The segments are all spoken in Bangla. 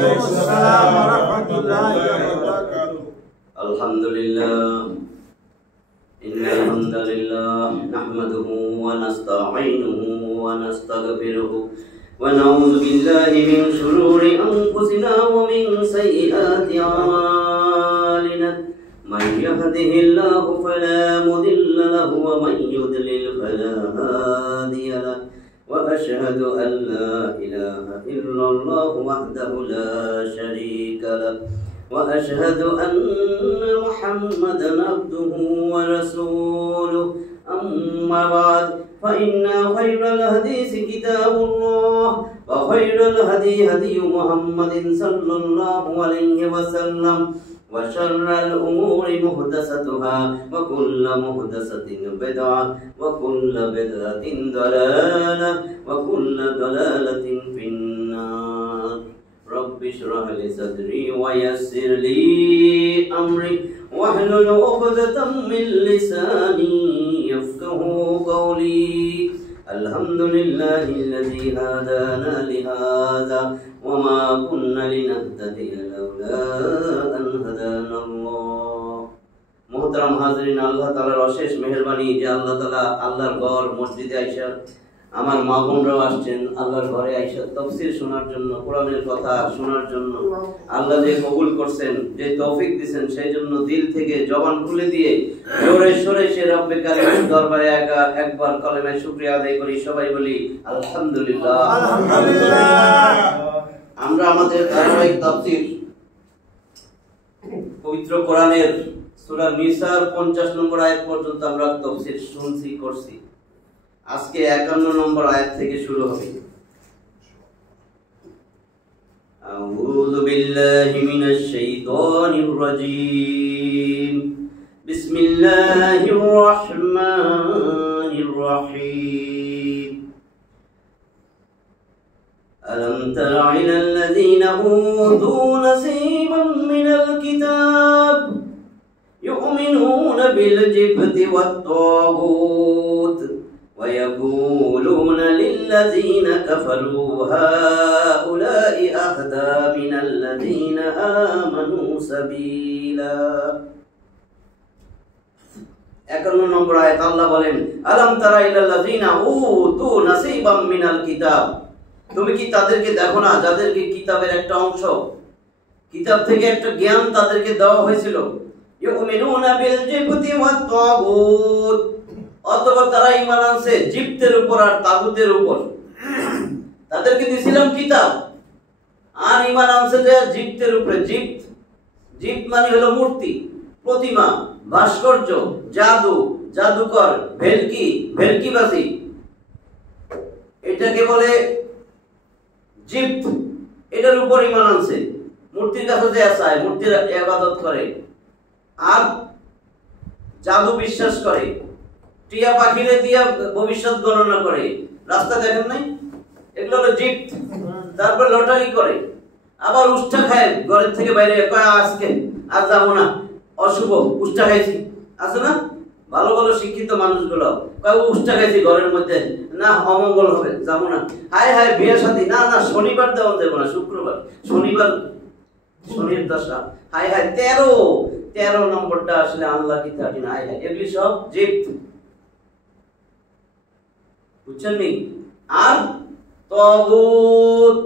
Waalaikumsalam warahmatullahi wabarakatuh. Alhamdulillah. Innal hamdalillah nahmaduhu wa nasta'inuhu wa nastaghfiruh wa na'udzu billahi min shururi anfusina wa min sayyiati a'malina. Man yahdihillahu fala mudilla lahu wa man yudlil fala hadiya lahu. وأشهد أن لا إله إلا الله وحده لا شريك له وأشهد أن محمدا عبده ورسوله أما بعد فإن خير الحديث كتاب الله وخير الهدي هدي محمد صلى الله عليه وسلم وشر الأمور محدثاتها وكل محدثة بدعة وكل بدعة ضلالة وكل ضلالة في النار. رب اشرح لي صدري ويسر لي أمري واحلل عقدة من لساني يفقهوا قولي. الحمد لله الذي هدانا لهذا وما كنا لنهتدي لولا أن هدانا الله. মোহতারাম হাজরিন, আল্লাহ তাআলার অশেষ মেহেরবানি যে আল্লাহ তাআলা আল্লাহর ঘর মসজিদে আইসা আমার মা বোনরাও আসছেন আল্লাহর ঘরে আইসা তাফসীর শোনার জন্য, কোরআনের কথা শোনার জন্য। আল্লাহ যে কবুল করছেন, যে তৌফিক দিবেন, সেই জন্য দিল থেকে জবান খুলে দিয়ে জোরে সোরে সে রব্বে কারীমের দরবারে একবার কলেমায় শুকরিয়া আদায় করি। সবাই বলি আলহামদুলিল্লাহ। আলহামদুলিল্লাহ। আমরা আমাদের ধারাবাহিক তাফসীর পবিত্র কোরআনের সূরা নিসার 50 নম্বর আয়াত পর্যন্ত আমরা তাফসীর করছি। আজকে 51 নম্বর আয়াত থেকে শুরু হবে। আউযু বিল্লাহি মিনাশ শাইতানির রাজীম। বিসমিল্লাহির রাহমানির রাহিম। ألم تر إلى الذين أوتوا نصيبا من الكتاب يؤمنون بالجبت والطاغوت ويقولون للذين كفروا هؤلاء أهدى من الذين آمنوا سبيلا. 51 নম্বর আয়াত আল্লাহ বলেন, আলাম তারা ইলাল্লাযিনা উতু নাসীবাম মিনাল কিতাব। তুমি কি তাদেরকে দেখো না যাদেরকে কিতাবের একটা অংশ, কিতাব থেকে একটা জ্ঞান তাদেরকে দেওয়া হয়েছিল। ইউমিনুনা বিল জিবতি ওয়াত তাগুত, অথবা তারা ঈমান আনছে জিবতের উপর আর তাগুতের উপর। তাদেরকে দিয়েছিলাম কিতাব আর ঈমান আনছে যে জিবতের উপরে। জিবত মানে হলো মূর্তি, প্রতিমা, ভাস্কর্য, জাদু, জাদুকর, ভেলকিবাজি, এটাকে বলে জিবত। এটার উপর ঈমান আনছে। মূর্তির কাছে যে চায়, মূর্তির ইবাদত করে আর জাদু বিশ্বাস করে, টিয়া পাখিরে দিয়া ভবিষ্যৎ গণনা করে, রাস্তা দেখেন নাই, এগুলো হলো জিবত। তারপর লটারি করে, আবার উষ্টা খায়, ঘরের থেকে বাইরে কয় আজকে আজ যাবো না, অশুভ, উষ্টা খাইছি, আছে না ভালো ভালো শিক্ষিত মানুষগুলো, কয় উষ্টা খাইছি ঘরের মধ্যে, না অমঙ্গল হবে, যাবো না। হায় হায় বিয়ে শাদী, না না শনিবার দেওয়া যাবো না, শুক্রবার, শনিবার শনির দশা, হায় হায় 13 নম্বরটা আসলে আল্লাহ কি থাকি না, হায় হায়, এগুলি সব জিবত, বুঝছেন নি? আর তাগুত,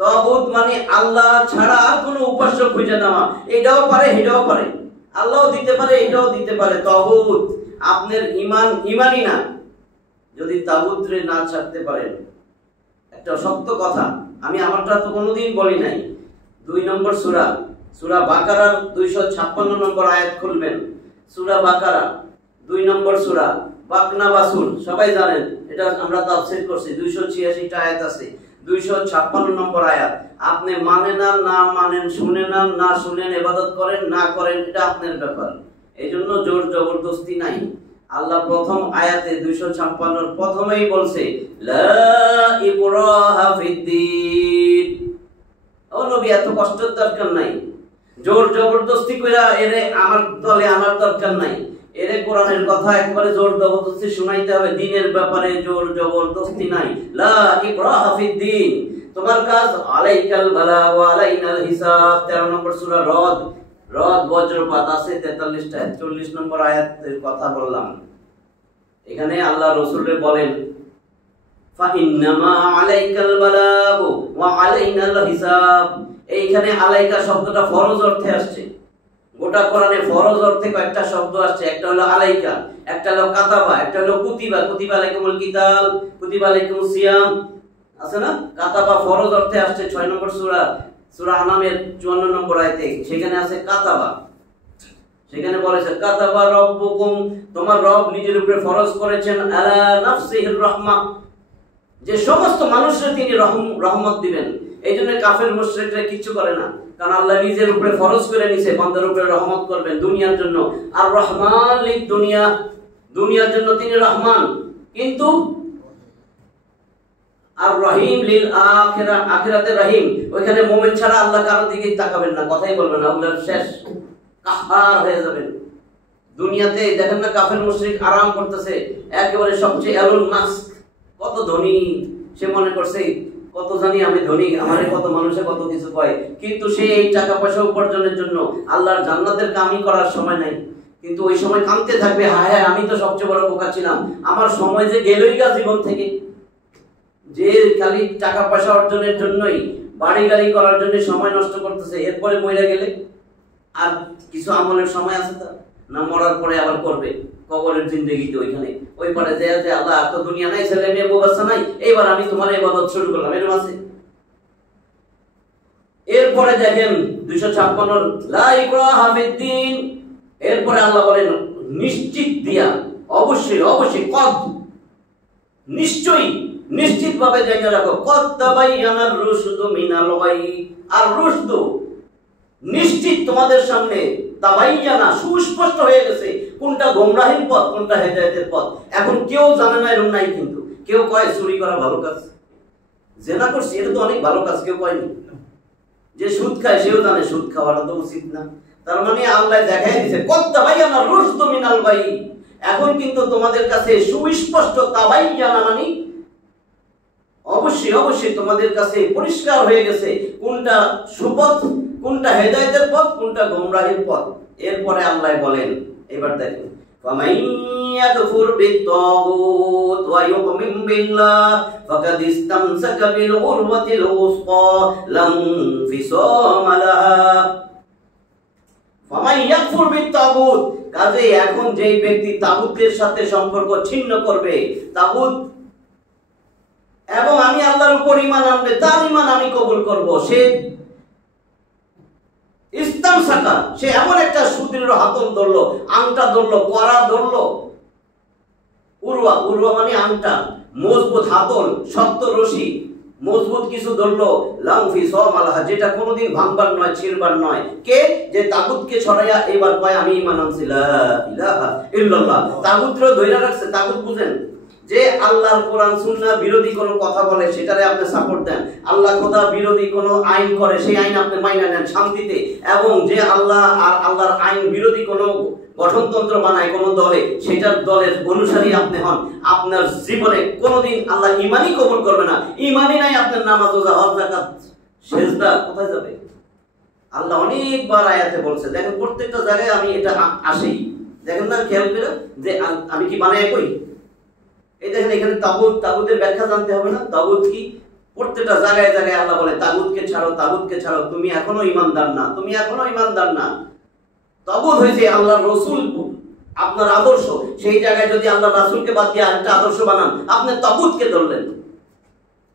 তাগুত মানে আল্লাহ ছাড়া আর কোনো উপাস্য খুঁজে নেওয়া। এটাও পারে, এটাও পারে, আল্লাহও দিতে পারে, এটাও দিতে পারে। তাগুত আপনার ইমানই না যদি তাগুতরে না ছাড়তে পারেন। একটা সত্য কথা, আমি আমারটা তো কোনোদিন বলি নাই। 2 নম্বর সূরা বাকারার 256 নম্বর আয়াত খুলবেন। সূরা বাকারা 2 নম্বর সূরা, বাকনা বাসুর সবাই জানেন, এটা আমরা তাফসীর করছি। 286টা আয়াত আছে, 256 নম্বর আয়াত। আপনি মানেন আর না মানেন, শুনেন আর না শুনেন, ইবাদত করেন না করেন, এটা আপনার ব্যাপার। এইজন্য জোর জবরদস্তি নাই। আল্লাহ প্রথম আয়াতে 256 প্রথমেই বলছে লা ইকরাহা ফিদ্দীন। ও নবী, এত কষ্টের দরকার নাই, জোর জবরদস্তি কইরা এরে আমার দলে আনার দরকার নাই। এরে কোরআনের কথা একবারে জোর জবরদস্তি শুনাইতে হবে, দ্বীনের ব্যাপারে জোর জবরদস্তি নাই। লা ইকরাহা ফিদ্দীন, তোমার কাজ আলাইকাল বালাগ ওয়া আলাইনাল হিসাব। 13 নম্বর সূরা রদ, বজ্রপাত আছে 43টা, 40 নম্বর আয়াতের কথা বললাম। এখানে আল্লাহ রাসূলকে বলেন ফা ইন্নামা আলাইকাল বালাগ ওয়া আলাইনাল হিসাব। এইখানে আলাইকা শব্দটা ফরজ অর্থে আসছে। গোটা কোরআনে ফরজ অর্থে কয়েকটা শব্দ আসছে, একটা হলো আলাইকা, একটা হলো কাতাবা, একটা হলো কুতিবা, কুতিবা আলাইকুমুল কিতাল, কুতিবা আলাইকুমুস সিয়াম, আছে না? কাতাবা ফরজ অর্থে আসছে 6 নম্বর সূরা আনামের 54 নম্বর আয়াতে, সেখানে আছে কাতাবা। সেখানে বলেছে কাতাবা রাব্বুকুম, তোমার রব নিজের উপরে ফরজ করেছেন আলা নাফসিহির রাহমা, যে সমস্ত মানুষের তিনি রহমত দিবেন। এইজন্য কাফের মুশরিকরা কিছু করে না, কারণ আল্লাহ নিজের উপরে ফরজ করে নিয়েছে বান্দার উপরে রহমত করবেন দুনিয়ার জন্য। আর রহমান লিদ দুনিয়া, দুনিয়ার জন্য তিনি রহমান, কিন্তু আর রহিম লিল আখিরা, আখিরাতে রহিম। ওইখানে মুমিন ছাড়া আল্লাহ কারোর দিকে তাকাবেন না, কথাই বলবেন না, আল্লাহর শেষ কাহার হয়ে যাবেন। দুনিয়াতে দেখেন না কাফের মুশরিক আরাম করতেছে, একেবারে সবচেয়ে এলন মাস্ক কত ধনী, সে মনে করছে কত জানি আমি ধনী, আমারে কত মানুষে কত কিছু কয়, কিন্তু সে এই টাকা পয়সা উপার্জনের জন্য আল্লাহর জান্নাতের কামই করার সময় নাই। কিন্তু ওই সময় কাঁদতে থাকবে, হায় হায় আমি তো সবচেয়ে বড় বোকা ছিলাম, আমার সময় যে গেলই গা জীবন থেকে। যে খালি টাকা পয়সা অর্জনের জন্যই, বাড়ি গাড়ি করার জন্য সময় নষ্ট করতেছে, এরপরে মরে গেলে আর কিছু আমলের সময় আছে তার না? মরার পরে আবার করবে কবরের জিন্দেগিতে, ওইখানে ওই পারে যে আল্লাহ এত দুনিয়া নাই, ছেলে মেয়ে বউ বাচ্চা নাই, এইবার আমি তোমার ইবাদত শুরু করলাম, এরকম আছে। এরপরে দেখেন 256 লা ইকরাহা ফিদ্দিন। এরপরে আল্লাহ বলেন নিশ্চিত দিয়া, অবশ্যই অবশ্যই, কদ নিশ্চয়ই, নিশ্চিত ভাবে জেনে রাখো, কদ তাবায়্যানার রুশদু মিনাল গাই। আর রুশদু নিশ্চিত তোমাদের সামনে, তাবাইয়ানা সুস্পষ্ট হয়ে গেছে কোনটা গোমরাহির পথ, কোনটা হেদায়েতের পথ। এখন কেউ জানে না এরকম নাই, কিন্তু কেউ কয় চুরি করা ভালো কাজ, জেনা করছি এটা তো অনেক ভালো কাজ, কেউ কয়নি। যে সুদ খায় সেও জানে সুদ খাওয়াটা তো উচিত না। তার মানে আল্লাহ দেখাই দিয়েছে কদ তাবাইয়ানা রুশদু মিনাল গাই। এখন কিন্তু তোমাদের কাছে সুস্পষ্ট, তাবাইয়ানা মানে অবশ্যই অবশ্যই তোমাদের কাছে পরিষ্কার হয়ে গেছে কোনটা সুপথ, কোনটা হেদায়েতের পথ, কোনটা গোমরাহির পথ। এরপরে আল্লাহ বলেন, এবার দেখেন ফামান ইয়াকফুর বিত-তাগুত ওয়া ইউমিন বিল্লাহ ফাকাদ ইসতামসাকা বিল উরওয়াতিল উসকা লাম ফিসামা লাহা। ফামান ইয়াকফুর বিত-তাগুত, কাজে এখন যেই ব্যক্তি তাগুতের সাথে সম্পর্ক ছিন্ন করবে, তাগুত এবং আমি আল্লাহর উপর ঈমান আনবে, তার ঈমান আমি কবুল করব, সে ইসতামসাকা, সে এমন একটা সুদৃঢ় হাতল ধরলো, আংটা ধরলো, কড়া ধরলো। উরওয়া, উরওয়া মানে আংটা, মজবুত হাতল, শক্ত রশি, মজবুত কিছু ধরলো, লাম ফিসাম আলাহা, যেটা কোনোদিন ভাঙবার নয়, ছিড়বার নয়। কে? যে তাগুতকে ছড়াইয়া এবার কয় আমি ঈমান আনছি, লা ইলাহা ইল্লাল্লাহ। তাগুতরে ধইরা রাখছে। তাগুত বুঝেন যে আল্লাহর কোরআন সুন্নাহ বিরোধী কোনো কথা বলে সেটারে আপনি সাপোর্ট দেন, আল্লাহ খোদা বিরোধী কোনো আইন করে সেই আইন আপনি মাইনা নেন শান্তিতে, এবং যে আল্লাহ আর আল্লাহর আইন বিরোধী কোনো গঠনতন্ত্র বানায় কোনো দলে, সেটার দলের অনুসারী আপনি হন। আপনার জীবনে কোনোদিন আল্লাহ ঈমানই কবুল করবে না। ঈমানই নাই আপনার, নামাজ রোজা হজ যাকাত সেজদা কোথায় যাবে? আল্লাহ অনেকবার আয়াতে বলছে, দেখেন প্রত্যেকটা জায়গায় আমি এটা আসেই, দেখেন না খেয়াল করে যে আমি কি বানায় কই। এই দেখেন এখানে তাগুত, তাগুতের ব্যাখ্যা জানতে হবে না? তাগুত কি? প্রত্যেকটা জায়গায় জায়গায় আল্লাহ বলে তাগুতকে ছাড়ো, তাগুতকে ছাড়ো, তুমি এখনো ঈমানদার না, তুমি এখনো ঈমানদার না। তাগুত হয়েছে আল্লাহর রাসূল, আপনার আদর্শ। সেই জায়গায় যদি আল্লাহর রাসূলকে বাদ দিয়ে আরেকটা আদর্শ বানান, আপনি তাগুতকে ধরলেন।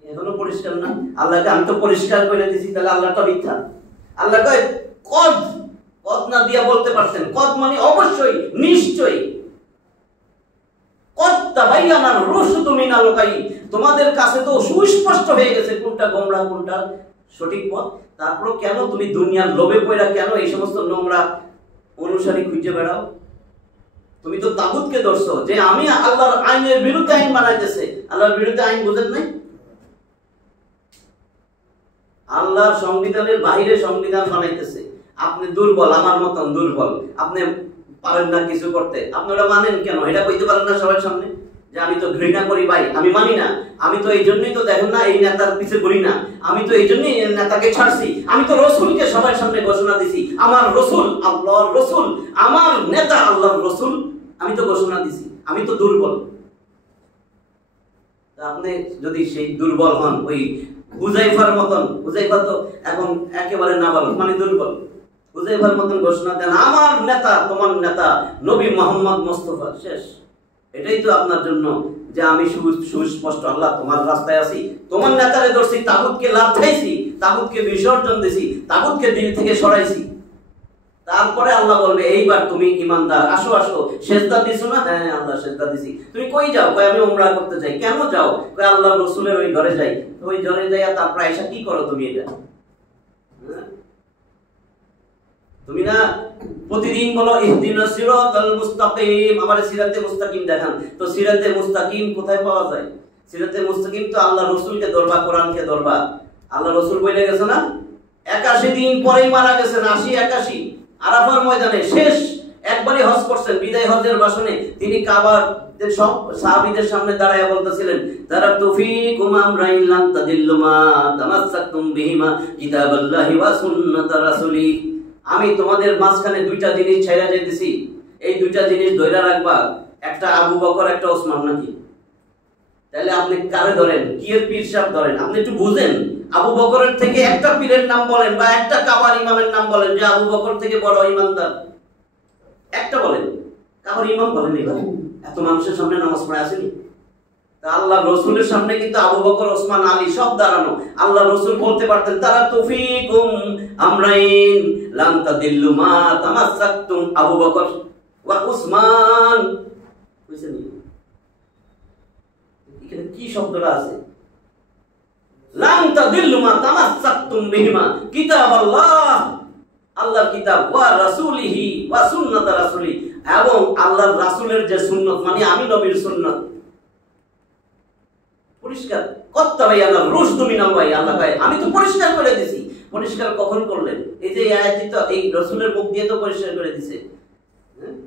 এখনো পরিষ্কার না? আল্লাহকে আমি তো পরিষ্কার করে দিয়েছি, তাহলে আল্লাহটা মিথ্যা। আল্লাহ কয় কদ, কদ না দিয়া বলতে পারছেন, কদ মানে অবশ্যই, নিশ্চয়ই। তোমাদের কাছে তো সুস্পষ্ট হয়ে গেছে কোনটা গোমরা কোনটা সঠিক পথ। তারপর কেন তুমি দুনিয়ার লোভে পড়া কেন এই সমস্ত নোংরা অনুসারী খুঁজে বেড়াও? তুমি তো তাগুতকে ধরছো যে আমি আল্লাহর আইনের বিরুদ্ধে আইন বানাইতেছে। আল্লাহর বিরুদ্ধে আইন বুঝেন নাই? আল্লাহর সংবিধানের বাইরে সংবিধান বানাইতেছে। আপনি দুর্বল, আমার মতন দুর্বল, আপনি পারেন না কিছু করতে, আপনি ওটা মানেন কেন? এটা কইতে পারেন না সবার সামনে যে যে আমি তো ঘৃণা করি ভাই, আমি মানি না, আমি তো এই জন্যই তো দেখেন না এই নেতার পিছে ঘুরি না, আমি তো এই জন্যই নেতাকে ছাড়ছি, আমি তো রসুলকে সবার সামনে ঘোষণা দিছি, আমার রসুল আল্লাহর রসুল, আমার নেতা আল্লাহর রসুল, আমি তো ঘোষণা দিছি, আমি তো দুর্বল। আপনি যদি সেই দুর্বল হন, ওই হুজাইফার মতন, হুজাইফা তো এখন একেবারে নাবালক মানে দুর্বল, হুজাইফার মতন ঘোষণা দেন আমার নেতা তোমার নেতা নবী মোহাম্মদ মুস্তাফা, শেষ। এটাই তো আপনার জন্য যে আমি সুস্পষ্ট আল্লাহ তোমার রাস্তায় আছি, তোমার নেতারে ধরছি, তাগুতকে লাথাইছি, তাগুতকে বিসর্জন দিছি, তাগুতকে দিল থেকে সরাইছি। তারপরে আল্লাহ বলবে এইবার তুমি ইমানদার, আসো আসো, সেজদা দিছো না? হ্যাঁ আল্লাহ সেজদা দিছি। তুমি কই যাও? কই আমি উমরা করতে যাই। কেন যাও? কই আল্লাহ রাসূলের ওই ঘরে যাই। ওই ঘরে যাইয়া তারপর আয়েশা কি করো তুমি? এটা তুমি না প্রতিদিন বলো ইহদিনাস সিরাতাল মুস্তাকিম, আমার সিরাতে মুস্তাকিম দেখান। তো সিরাতে মুস্তাকিম কোথায় পাওয়া যায়? সিরাতে মুস্তাকিম তো আল্লাহ রাসূলকে ধরবা, কোরআনকে ধরবা। আল্লাহ রাসূল বলে গেছে না 81 দিন পরেই মারা গেছেন, 80-81 আরাফার ময়দানে শেষ একবারই হজ করছেন। বিদায় হজের ভাষণে তিনি কাবার সব সাহাবীদের সামনে দাঁড়ায় বলতেছিলেন, যারা তৌফিকুম আমরাইন লাম তাদিল্লু মা তামাসসাকতুম বিহিমা কিতাবাল্লাহি ওয়া সুন্নাত রাসূলি। আমি তোমাদের মাঝখানে দুইটা জিনিস ছাইরা যাইতেছি, এই দুইটা জিনিস ধইরা রাখবা, একটা আবু বকর একটা ওসমান। নাকি তাহলে আপনি কারে ধরেন? কি এর পীর সাহেব ধরেন? আপনি একটু বুঝেন। আবু বকরের থেকে একটা পীরের নাম বলেন বা একটা কাবার ইমামের নাম বলেন যে আবু বকর থেকে বড় ইমানদার, একটা বলেন। কাবার ইমাম বলেন এবার, এত মানুষের সামনে নামাজ পড়ে আসেনি। তা আল্লাহ রসুলের সামনে কিন্তু আবু বকর, ওসমান, আলী সব দাঁড়ানো। আল্লাহ রসুল বলতে পারতেন তারা তৌফিকুম আমরাইন লাম তাদিল্লু মা তামাসসাকতুম আবু বকর ওয়া উসমান। বুঝছেন এখানে কি শব্দটা আছে? লাম তাদিল্লু মা তামাসসাকতুম বিহিমা কিতাবাল্লাহ, আল্লাহর কিতাব, ওয়া রাসূলিহি ওয়া সুন্নাত রাসূলি, এবং আল্লাহর রাসূলের যে সুন্নাত মানে আমি নবীর সুন্নাত। পরিষ্কার কত্তাবায়ানা রুশদু মিনাল্লাহি, আল্লাহ কয় আমি তো পরিষ্কার করে দিয়েছি। পরিষ্কার কখন করলেন? এই যে আয়াতটি তো এই রাসূলের মুখ দিয়ে তো পরিষ্কার করে দিয়েছে।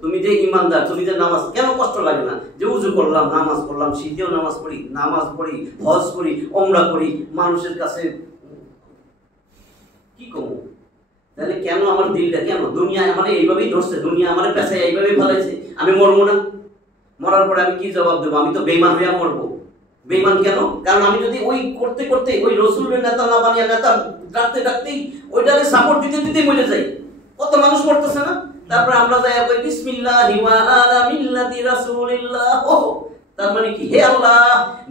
তুমি যে ইমানদার, তুমি যে নামাজ, কেন কষ্ট লাগে না যে উযু করলাম, নামাজ পড়লাম, শীতেও নামাজ পড়ি, হজ করি, ওমরা করি, মানুষের কাছে কি কমু? তাহলে কেন আমার দিলটা, কেন দুনিয়া আমার এইভাবেই ধরছে, দুনিয়া আমার পেছায় এইভাবেই ফেলাইছে, আমি মরবো না? মরার পরে আমি কি জবাব দেবো? আমি তো বেঈমান হইয়া মরবো। বেঈমান কেন? কারণ আমি যদি ওই করতে করতে ওই রাসূলের নেতা না বানিয়ে নেতা ডাকতে ডাকতেই ওইটাকে সাপোর্ট দিতে দিতে মরে যাই। কত মানুষ মরতেছে না? তারপরে আমরা যাই কই বিসমিল্লাহি ওয়া আলা মিল্লাতি রাসূলিল্লাহ। ও তার মানে কি? হে আল্লাহ,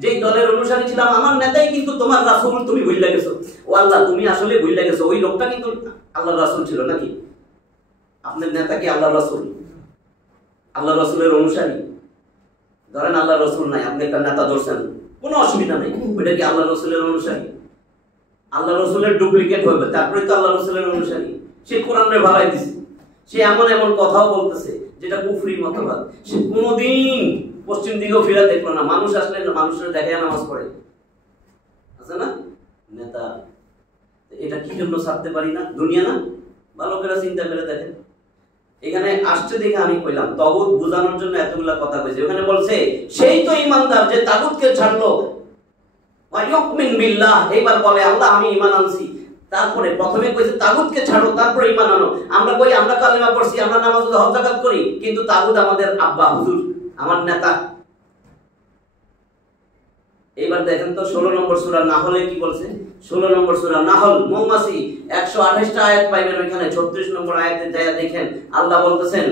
যেই দলের অনুসারী ছিলাম আমার নেতাই কিন্তু তোমার রাসূল, তুমি ভুলে গেছো। ও আল্লাহ, তুমি আসলে ভুলে গেছো, ওই লোকটা কিন্তু আল্লাহর রাসূল ছিল। নাকি আপনার নেতা কি আল্লাহর রাসূল? আল্লাহর রাসূলের অনুসারী? ধরেন আল্লাহর রাসূল নাই, আপনি একটা নেতা ধরছেন, কোনো অসুবিধা নেই, ওইটা কি আল্লাহর রাসূলের অনুসারী? আল্লাহর রাসূলের ডুপ্লিকেট হবে, তারপরে তো আল্লাহর রাসূলের অনুসারী। সে কোরআনে ভালাই দিছে, সে এমন এমন কথাও বলতেছে যেটা কুফরি মতবাদ। সে কোনোদিন পশ্চিম দিকেও ফিরে দেখলো না, মানুষ আসলে মানুষের দেখায় নামাজ পড়ে, আছে না নেতা। এটা কি জন্য ছাড়তে পারি না? দুনিয়া না? ভালো করে চিন্তা করে দেখেন। এখানে আসছে দেখে আমি কইলাম তাগুত বোঝানোর জন্য এতগুলা কথা কইছে। ওখানে বলছে সেই তো ইমানদার যে তাগুতকে ছাড়লো, ওয়া ইউমিন বিল্লাহ, এবার বলে আল্লাহ আমি ঈমান আনছি। তারপরে প্রথমে কইছে তাগুতকে ছাড়ো, তারপরে ঈমান আনো। আমরা কই আমরা কালেমা পড়ছি, আমরা নামাজ হজ যাকাত করি, কিন্তু তাগুত আমাদের আব্বা হুজুর, আমার নেতা। এবার দেখেন তো 16 নম্বর সূরা নাহলে কি বলছে? 16 নম্বর সূরা নাহল, মৌমাছি 128টা আয়াত পাইবেন ওইখানে। 36 নম্বর আয়াতে যায় দেখেন আল্লাহ বলতেছেন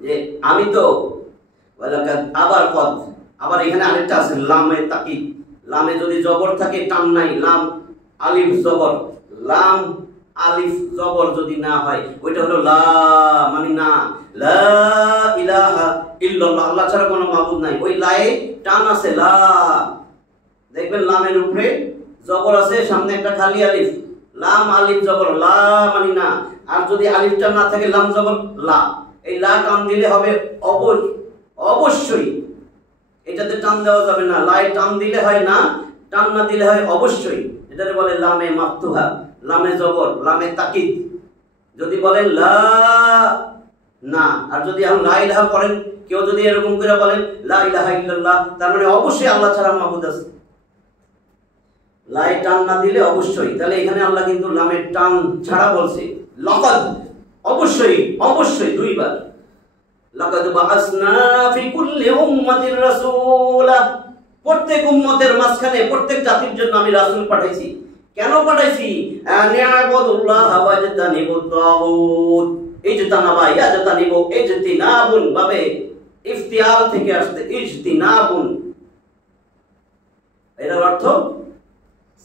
যে আমি তো আবার এখানে আরেকটা আছে লামে তাকিদ। লামে যদি জবর থাকে টান নাই, লাম আলিফ জবর, লাম আলিফ জবর যদি না হয় ওইটা হলো লা, মানে না, লা ইলাহা ইল্লাল্লাহ, আল্লাহ ছাড়া কোনো মাবুদ নাই। ওই লায়ে টান আছে, লা। দেখবেন লামের উপরে জবর আছে, সামনে একটা খালি আলিফ, লাম আলিফ জবর, লা মানে না। আর যদি আলিফটা না থাকে লাম জবর লা, এই লা টান দিলে হবে অবশ্যই, এটাতে টান দেওয়া যাবে না। লাই টান দিলে হয় না, টান না দিলে হয় অবশ্যই। এটাকে বলে লামে মাফতুহা, লামে জবর, লামে তাকিদ। যদি বলেন লা না, আর যদি এখন লা ইলাহা পড়েন কেউ যদি এরকম করে বলেন লা ইলাহা ইল্লাল্লাহ, তার মানে অবশ্যই আল্লাহ ছাড়া মাবুদ আছে। লাই টান না দিলে অবশ্যই, তাহলে এখানে আল্লাহ কিন্তু লামের টান ছাড়া বলছে লাকাদ, অবশ্যই অবশ্যই দুইবার। লাকাদ বাআসনা ফি কুল্লি উম্মাতির রাসূলা, প্রত্যেক উম্মতের মাঝখানে প্রত্যেক জাতির জন্য আমি রাসূল পাঠাইছি। কেন পাঠাইছি? আনি'বুদুল্লাহ ওয়াজতানিবুত তাগুত। এই যে তানাবা ইয়াজতানিবু, এই যে তিনাবুন ভাবে ইফতিয়াল থেকে আসছে ইজতিনাবুন, এর অর্থ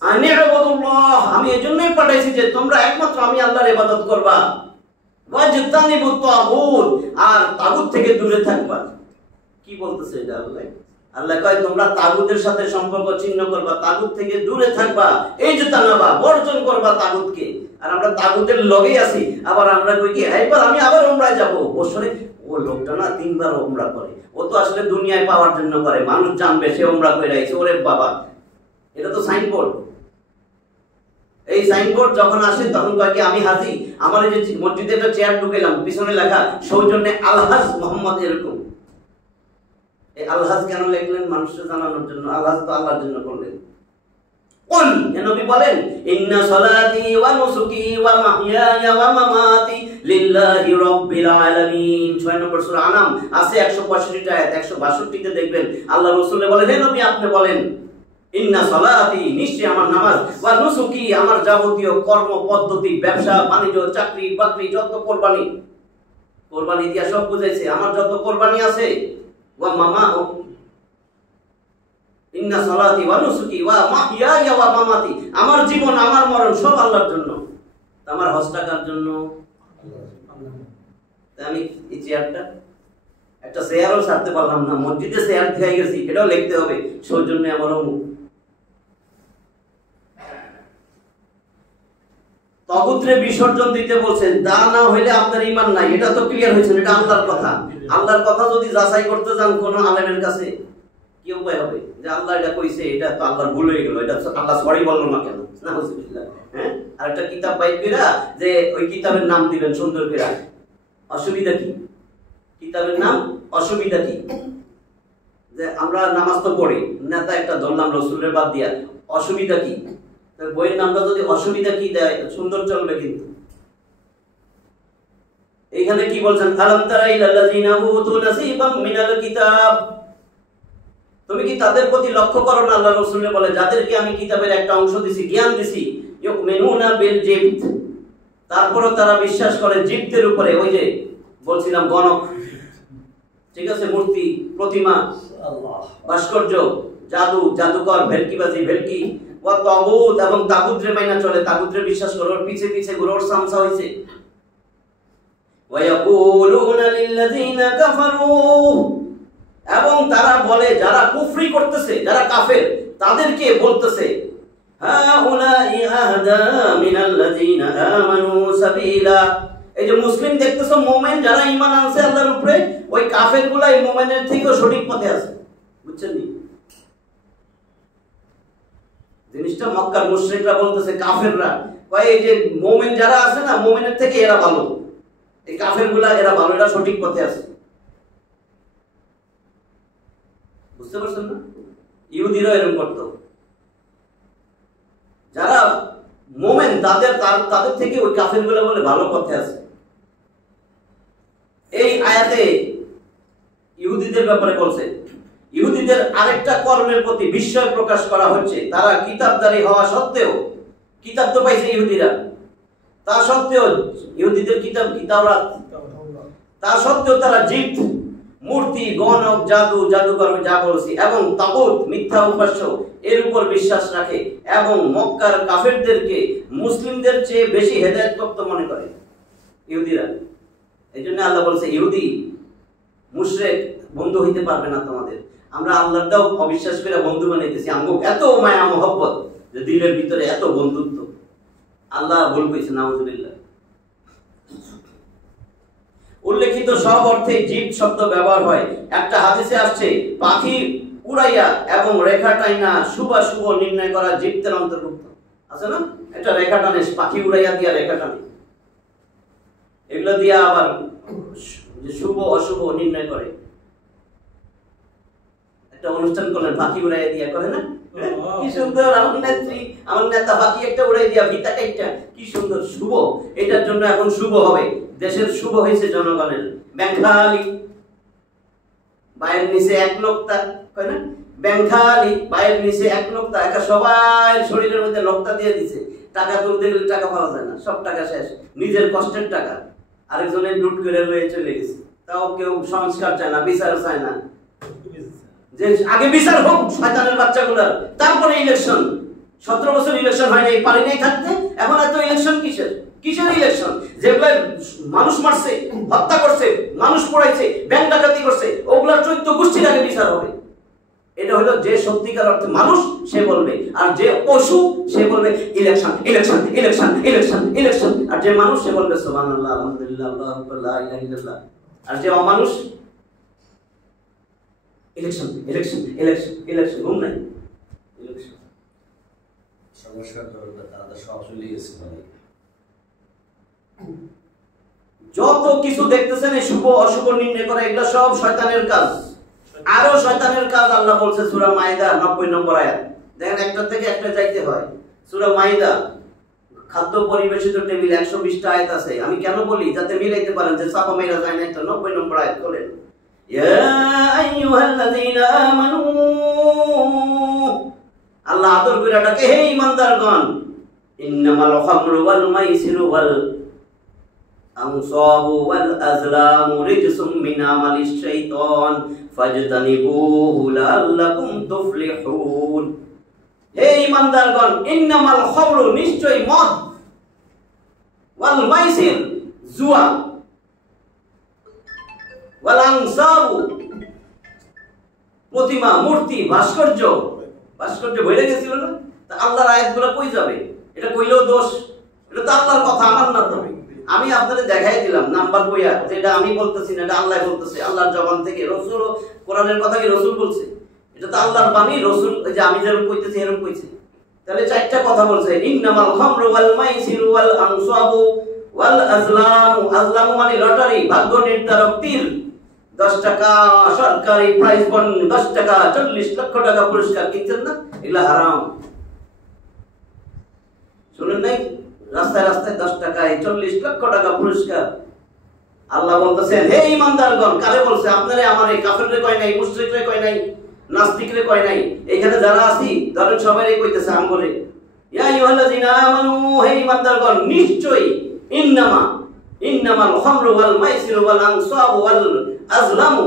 আনি'বুদুল্লাহ, আমি এজন্যই পাঠাইছি যে তোমরা একমাত্র আমি আল্লাহর ইবাদত করবা। ওয়াজতানিবুত তাগুত, আর তাগুত থেকে দূরে থাকবা। কি বলতেছে এটা আল্লাহ? আল্লাহ কয় তোমরা তাগুতের সাথে সম্পর্ক ছিন্ন করবা, তাগুত থেকে দূরে থাকবা, এই যে তানাবা বর্জন করবা তাগুতকে। আর আমরা তাগুতের লগেই আছি, আবার আমরা কই কি একবার আমি আবার উমরায় যাব বছরে। ও লোকটা না 3 বার উমরা করে, ও তো আসলে দুনিয়ায় পাওয়ার জন্য করে, মানুষ জানবে সে উমরা করে আইছে। ওরে বাবা, এটা তো সাইনবোর্ড। এই সাইনবোর্ড যখন আসে তখন কয় কি আমি হাজি, আমার এই যে মসজিদে একটা চেয়ার ঢুকেলাম, পিছনে লেখা সৌজন্যে আলহাজ মোহাম্মদ, এরকম। এই আলহাজ কেন লিখলেন? মানুষকে জানানোর জন্য। আলহাজ তো আল্লাহর জন্য করলেন। কুল, হে নবী বলেন, ইন্না সলাতি ওয়া নুসুকি ওয়া মাহইয়ায়া ওয়া মামাতি লিল্লাহি রাব্বিল আলামিন। 6 নম্বর সূরা আনাম আছে 165টা আয়াত। 162 তে দেখবেন আল্লাহ রাসূল বলেন, হে নবী আপনি বলেন, ইন্না সলাতি, নিশ্চয় আমার নামাজ, ওয়া নুসুকি, আমার যাবতীয় কর্ম পদ্ধতি, ব্যবসা বাণিজ্য, চাকরি বাকরি, যত কোরবানি, কোরবানি দিয়া সব বুঝাইছে, আমার যত কোরবানি আছে, ওয়া মামা, ইন্না সলাতি ওয়া নুসুকি ওয়া মাহইয়ায়া ওয়া মামাতি, আমার জীবন আমার মরণ সব আল্লাহর জন্য। আমার হজটা কার জন্য? আমি এই চেয়ারটা, একটা চেয়ারও ছাড়তে পারলাম না, মসজিদে চেয়ার দিয়ে গেছি, এটাও লিখতে হবে সৌজন্যে আমার অমুক। তাগুতরে বিসর্জন দিতে বলছেন, তা না হইলে আপনার ঈমান নাই। এটা তো ক্লিয়ার হয়েছে, এটা আল্লাহর কথা। আল্লাহর কথা যদি যাচাই করতে যান কোন আলেমের কাছে, কি উপায় হবে যে আল্লাহ এটা কইছে, এটা তো আল্লাহর ভুল হয়ে গেল, এটা আল্লাহ সরি বললো না কেন? নাউজুবিল্লাহ। হ্যাঁ, আর একটা কিতাব বাইর কইরা যে ওই কিতাবের নাম দিবেন সুন্দর করে, অসুবিধা কি? কিতাবের নাম অসুবিধা কি? যে আমরা নামাজ তো পড়ি, নেতা একটা ধরলাম রাসূলের বাদ দিয়া, অসুবিধা কি? বইয়ের নামটা যদি অসুবিধা কি দেয়, সুন্দর চলবে। কিন্তু এখানে কি বলছেন? আলাম তারা ইলাল্লাযিনা উতু নাসিবাম মিনাল কিতাব, তুমি কি তাদের প্রতি লক্ষ্য করো না? আল্লাহ রাসূল বলে, যাদেরকে আমি কিতাবের একটা অংশ দিছি, জ্ঞান দিছি, ইউমিনুনা বিল জিবত, তারপরও তারা বিশ্বাস করে জিবতের উপরে। ওই যে বলছিলাম গণক, ঠিক আছে, মূর্তি, প্রতিমা, ভাস্কর্য, জাদু, জাদুকর, ভেলকিবাজি, ভেলকি, ওয়া তাগুত, এবং তাগুতরে মাইনা চলে, তাগুতরে বিশ্বাস করে, ওর পিছে পিছে ঘুরে, ওর সামসা হইছে। ওয়া ইয়াকুলুনা লিল্লাযিনা কাফারু, এবং তারা বলে, যারা কুফরি করতেছে, যারা কাফের, তাদেরকে বলতেছে, হাউলাই আহদা মিনাল্লাযিনা আমানু সাবিলা। এই যে মুসলিম দেখতেছো, মুমিন যারা ঈমান আনছে আল্লাহর উপরে, ওই কাফেরগুলা এই মুমিনের থেকেও সঠিক পথে আছে। বুঝছেন নি জিনিসটা? মক্কার মুশরিকরা বলতেছে, কাফেররা কয় এই যে মুমিন যারা আছে না, মুমিনের থেকে এরা ভালো, এই কাফেরগুলা এরা ভালো, এরা সঠিক পথে আছে। বুঝতে পারছেন না? ইহুদিরা এরকম করতো, যারা মুমিন তাদের থেকে ওই কাফেরগুলা বলে ভালো পথে আছে। এই আয়াতে ইহুদিদের ব্যাপারে বলছে, ইহুদিদের আরেকটা কর্মের প্রতি বিস্ময় প্রকাশ করা হচ্ছে। তারা কিতাবধারী হওয়া সত্ত্বেও, কিতাব তো পাইছে ইহুদিরা, তা সত্ত্বেও ইহুদিদের কিতাব কি? তাওরাত। তা সত্ত্বেও তারা জিবত, মূর্তি, গণক, জাদু, জাদুকর, যা বলছি, এবং তাগুত, মিথ্যা উপাস্য, এর উপর বিশ্বাস রাখে, এবং মক্কার কাফেরদেরকে মুসলিমদের চেয়ে বেশি হেদায়েতপ্রাপ্ত মনে করে ইহুদিরা। এই জন্য আল্লাহ বলছে, ইহুদি মুশরিক বন্ধু হইতে পারবে না তোমাদের। আমরা আল্লাহটাও অবিশ্বাস করে বন্ধু বানাইতেছি, আমগো এত মায়া মহব্বত যে দিলের ভিতরে এত বন্ধুত্ব। আল্লাহ ভুল কইছে, নাউজুবিল্লাহ। উল্লেখিত সব অর্থে জিব শব্দ ব্যবহার হয়। একটা হাদিসে আসছে, পাখি উড়াইয়া এবং রেখা টাইনা শুভ শুভ নির্ণয় করা জিবতের অন্তর্ভুক্ত আছে না? একটা রেখা টানে, পাখি উড়াইয়া দিয়া রেখা টানে, এগুলো দিয়া আবার শুভ অশুভ নির্ণয় করে। একটা অনুষ্ঠান করলেন, ফাঁকি উড়াই দিয়া, করে না? কি সুন্দর, আমার নেত্রী, আমার নেতা ফাঁকি একটা উড়াই দিয়া, ভিতা কাইটা, কি সুন্দর, শুভ। এটার জন্য এখন শুভ হবে, দেশের শুভ হয়েছে জনগণের। ব্যাংখালি বায়ের নিচে এক নোক্তা, কয় না? ব্যাংখালি বায়ের নিচে এক নোক্তা, একা সবাই শরীরের মধ্যে নোক্তা দিয়ে দিছে। টাকা তুলতে গেলে টাকা পাওয়া যায় না, সব টাকা শেষ, নিজের কষ্টের টাকা আরেকজনের লুট করে লয়ে চলে গেছে। তাও কেউ সংস্কার চায় না, বিচার চায় না, যে আগে বিচার হোক শয়তানের বাচ্চাগুলার, তারপরে ইলেকশন। 17 বছর ইলেকশন হয় নাই, পারি নাই থাকতে, এখন এত ইলেকশন কিসের? কিসের ইলেকশন? যেগুলো মানুষ মারছে, হত্যা করছে, মানুষ পড়াইছে, ব্যাংক ডাকাতি করছে, ওগুলার 14 গোষ্ঠীর আগে বিচার হবে। এটা হলো যে সত্যিকার অর্থে মানুষ, সে বলবে। আর যে পশু, সে বলবে election election election election election. আর যে মানুষ, সে বলবে সুবহানাল্লাহ, আলহামদুলিল্লাহ, আল্লাহু আকবার, লা ইলাহা ইল্লাল্লাহ। আর যে অমানুষ, ইলেকশন ইলেকশন ইলেকশন ইলেকশন, ঘুম নাই, ইলেকশন। সমস্যা করবে, তারা সব চলে গেছে। যত কিছু দেখতেছেন এই শুভ অশুভ নির্ণয় করা, এগুলো সব শয়তানের কাজ। আরো শয়তানের কাজ আল্লাহ বলছে সূরা মাইদা 90 নম্বর আয়াত। দেখেন, একটা থেকে একটা যাইতে হয়। সূরা মাইদা, খাদ্য পরিবেশিত টেবিল, 120টা আয়াত আছে। আমি কেন বলি? যাতে মিলাইতে পারেন, যে চাপা মেরা যায় না। একটা 90 নম্বর আয়াত বলেন, ইয়া আইয়ুহাল্লাযীনা আমানু, আল্লাহ আদর করে ডাকে, হে ঈমানদারগণ, ইন্নামাল খামরু ওয়াল মাইসিরু ওয়াল আনসাবু ওয়াল আজলামু রিজসুম মিন আমালিশ শাইতান ফাজতানিবুহু লাআল্লাকুম তুফলিহুন। হে ঈমানদারগণ, ইন্নামাল খামরু, নিশ্চয় মদ, ওয়াল মাইসির, জুয়া, ওয়াল আনসাবু, প্রতিমা, মূর্তি, ভাস্কর্য বলে গেছিল না? তা আল্লাহর আয়াতগুলো কই যাবে? এটা কইলেও দোষ, এটা তো আল্লাহর কথা, আমার না। তো আমি আপনাদের দেখাই দিলাম নাম্বার কইয়া, যেটা আমি বলতেছি না, এটা আল্লাহ বলতেছে, আল্লাহর জবান থেকে। রসুল, কোরআনের কথা কি রসুল বলছে? এটা তো আল্লাহর বাণী। রসুল, যে আমি যেরকম কইতেছি এরকম কইছে। তাহলে 4টা কথা বলছে, ইন্নামাল খামরু ওয়াল মাইসিরু ওয়াল আনসাবু ওয়াল আজলামু। আজলামু মানে লটারি, ভাগ্য নির্ধারক তীর। 10 টাকা সরকারি প্রাইজ বন্ড, 10 টাকা 40 লক্ষ টাকা পুরস্কার, কিনছেন না? এগুলা হারাম। শুনেন নাই? রাস্তায় রাস্তায় 10 টাকায় 40 লক্ষ টাকা পুরস্কার। আল্লাহ বলতেছেন, হে ঈমানদারগণ, কারে বলছে? আপনারে, আমারে, কাফেররে কয় নাই, মুশরিকরে কয় নাই, নাস্তিকরে কয় নাই। এখানে যারা আছি, ধরেন সবাইরে কইতেছে, আম বলে, ইয়া আইয়ুহাল্লাযীনা আমানু, হে ঈমানদারগণ, নিশ্চয়ই, ইন্নামাল খামরু ওয়াল মাইসিরু ওয়াল আনসাবু ওয়াল আজলামু।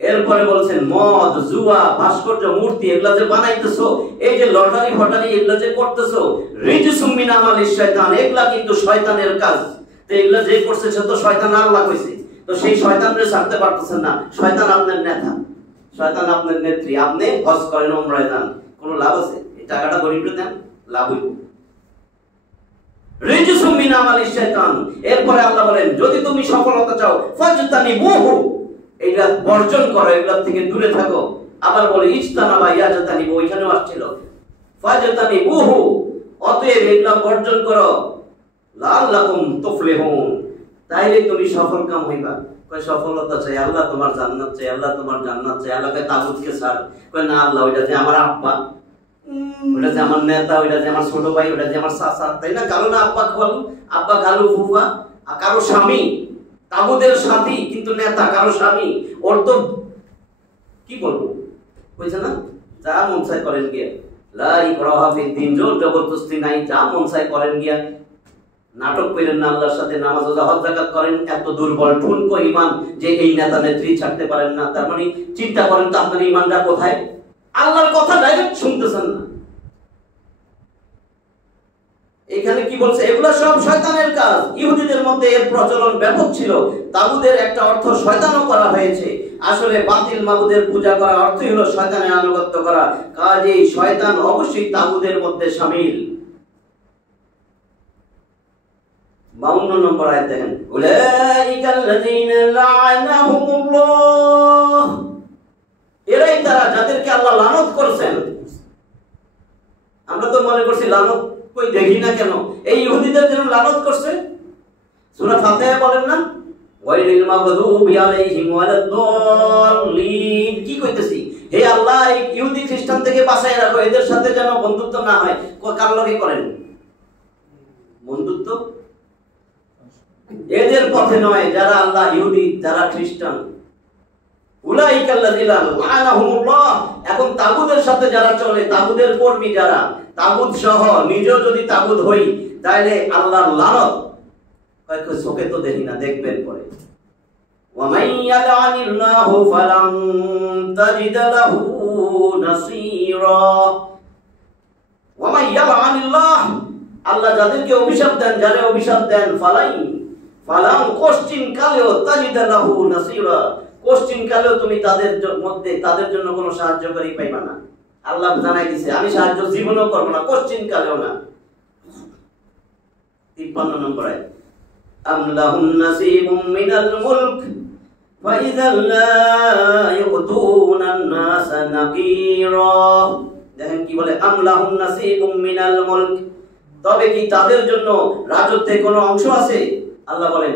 এরপরে বলছেন, মদ, জুয়া, ভাস্কর্য, মূর্তি, এগুলা যে বানাইতেছো, এই যে লটারি ফটারি, এগুলা যে করতেছো, রিজসুম মিন আমালিশ শাইতান, এগুলা কিন্তু শয়তানের কাজ। তো এগুলা যে করছে, সে তো শয়তান, আল্লাহ কইছে। তো সেই শয়তানরে ছাড়তে পারতেছেন না। শয়তান আপনার নেতা, শয়তান আপনার নেত্রী। আপনি হজ করেন, উমরায় যান, কোনো লাভ আছে? এই টাকাটা গরিবরে দেন, লাভ হইব। রিজসুম মিন আমালিশ শাইতান। এরপরে আল্লাহ বলেন, যদি তুমি সফলতা চাও, ফাজতানিবুহু, এইগুলা বর্জন করো, এগুলা থেকে দূরে থাকো। আবার বলে ইজতানাবা ইয়াজতানিবু, ওইখানেও আসছিল ফাজতানিবুহু, অতএব এগুলা বর্জন করো, লাআল্লাকুম তুফলিহুন, তাইলে তুমি সফল কাম হইবা। কয় সফলতা চাই, আল্লাহ তোমার জান্নাত চাই, আল্লাহ তোমার জান্নাত চাই। আল্লাহ কয় তাগুতকে ছাড়। কয় না আল্লাহ, ওইটা যে আমার আব্বা, ওটা যে আমার নেতা, ওইটা যে আমার ছোট ভাই, ওটা যে আমার চাচা, তাই না? কারো না আব্বা খালু, আব্বা খালু ফুফা, কারো স্বামী, তাগুদের সাথী, কিন্তু নেতা কারো স্বামী। ওর তো কি বলবো, বুঝছে না? যা মন চায় করেন গিয়া, লা ইকরাহা ফিদ্দিন, জোর জবরদস্তি নাই, যা মন চায় করেন গিয়া। নাটক করেন না আল্লাহর সাথে, নামাজ রোজা হজ যাকাত করেন, এত দুর্বল ঠুনকো ঈমান যে এই নেতা নেত্রী ছাড়তে পারেন না। তার মানে চিন্তা করেন তো আপনার ঈমানটা কোথায়? আল্লাহর কথা ডাইরেক্ট শুনতেছেন না। এখানে কি বলছে? এগুলা সব শয়তানের কাজ। ইহুদিদের মধ্যে এর প্রচলন ব্যাপক ছিল। তাগুদের একটা অর্থ শয়তানও করা হয়েছে। আসলে বাতিল মাবুদের পূজা করা অর্থই হলো শয়তানের আনুগত্য করা। কাজেই শয়তান অবশ্যই তাগুদের মধ্যে শামিল। 52 নম্বর আয়াত দেখেন, উলাইকাল্লাযীনা লা'আনাহুমুল্লাহ, এরাই তারা যাদেরকে আল্লাহ লানত করেছেন। আমরা তো মনে করছি লানত কই দেখি না কেন, এই ইহুদিদের জন্য লানত করছে। সূরা ফাতিহা বলেন না, ওয়াইলিল মাগদুবি আলাইহিম ওয়ালাদ-দাল্লিন, কি কইতেছি? হে আল্লাহ এই ইহুদি খ্রিস্টান থেকে বাঁচাই রাখো, এদের সাথে যেন বন্ধুত্ব না হয়। কার লগে করেন বন্ধুত্ব? এদের পথে নয়, যারা আল্লাহ ইহুদি, যারা খ্রিস্টান। উলাইকাল্লাযিনা লাআনাহুমুল্লাহ। এখন তাগুদের সাথে যারা চলে, তাগুদের কর্মী যারা, তাগুদ সহ নিজেও যদি তাগুদ হই, তাহলে আল্লাহর লানত। কয়েক চোখে তো দেখি না, দেখবেন পরে। ওয়ামান ইয়ালআনিল্লাহু ফালান তাজিদা লাহু নাসীরা। ওয়ামান ইয়ালআনিল্লাহ, আল্লাহ যাদেরকে অভিশাপ দেন, যারা অভিশাপ দেন, ফালান কোশ্চিন কালেও তাজিদা লাহু নাসীরা, কোশ্চিন কালেও তুমি তাদের মধ্যে তাদের জন্য কোনো সাহায্যকারী পাইবা না। আল্লাহ জানাই দিয়েছে আমি সাহায্য জীবনও করব না, কোশ্চিন কালেও না। 53 নম্বর আয়াত, আম লাহুম নাসীবুম মিনাল মুলক ফাইযা লা ইউতুনান নাসা নাকিরা। দেখেন কি বলে, আম লাহুম নাসীবুম মিনাল মুলক, তবে কি তাদের জন্য রাজত্বে কোনো অংশ আছে? আল্লাহ বলেন,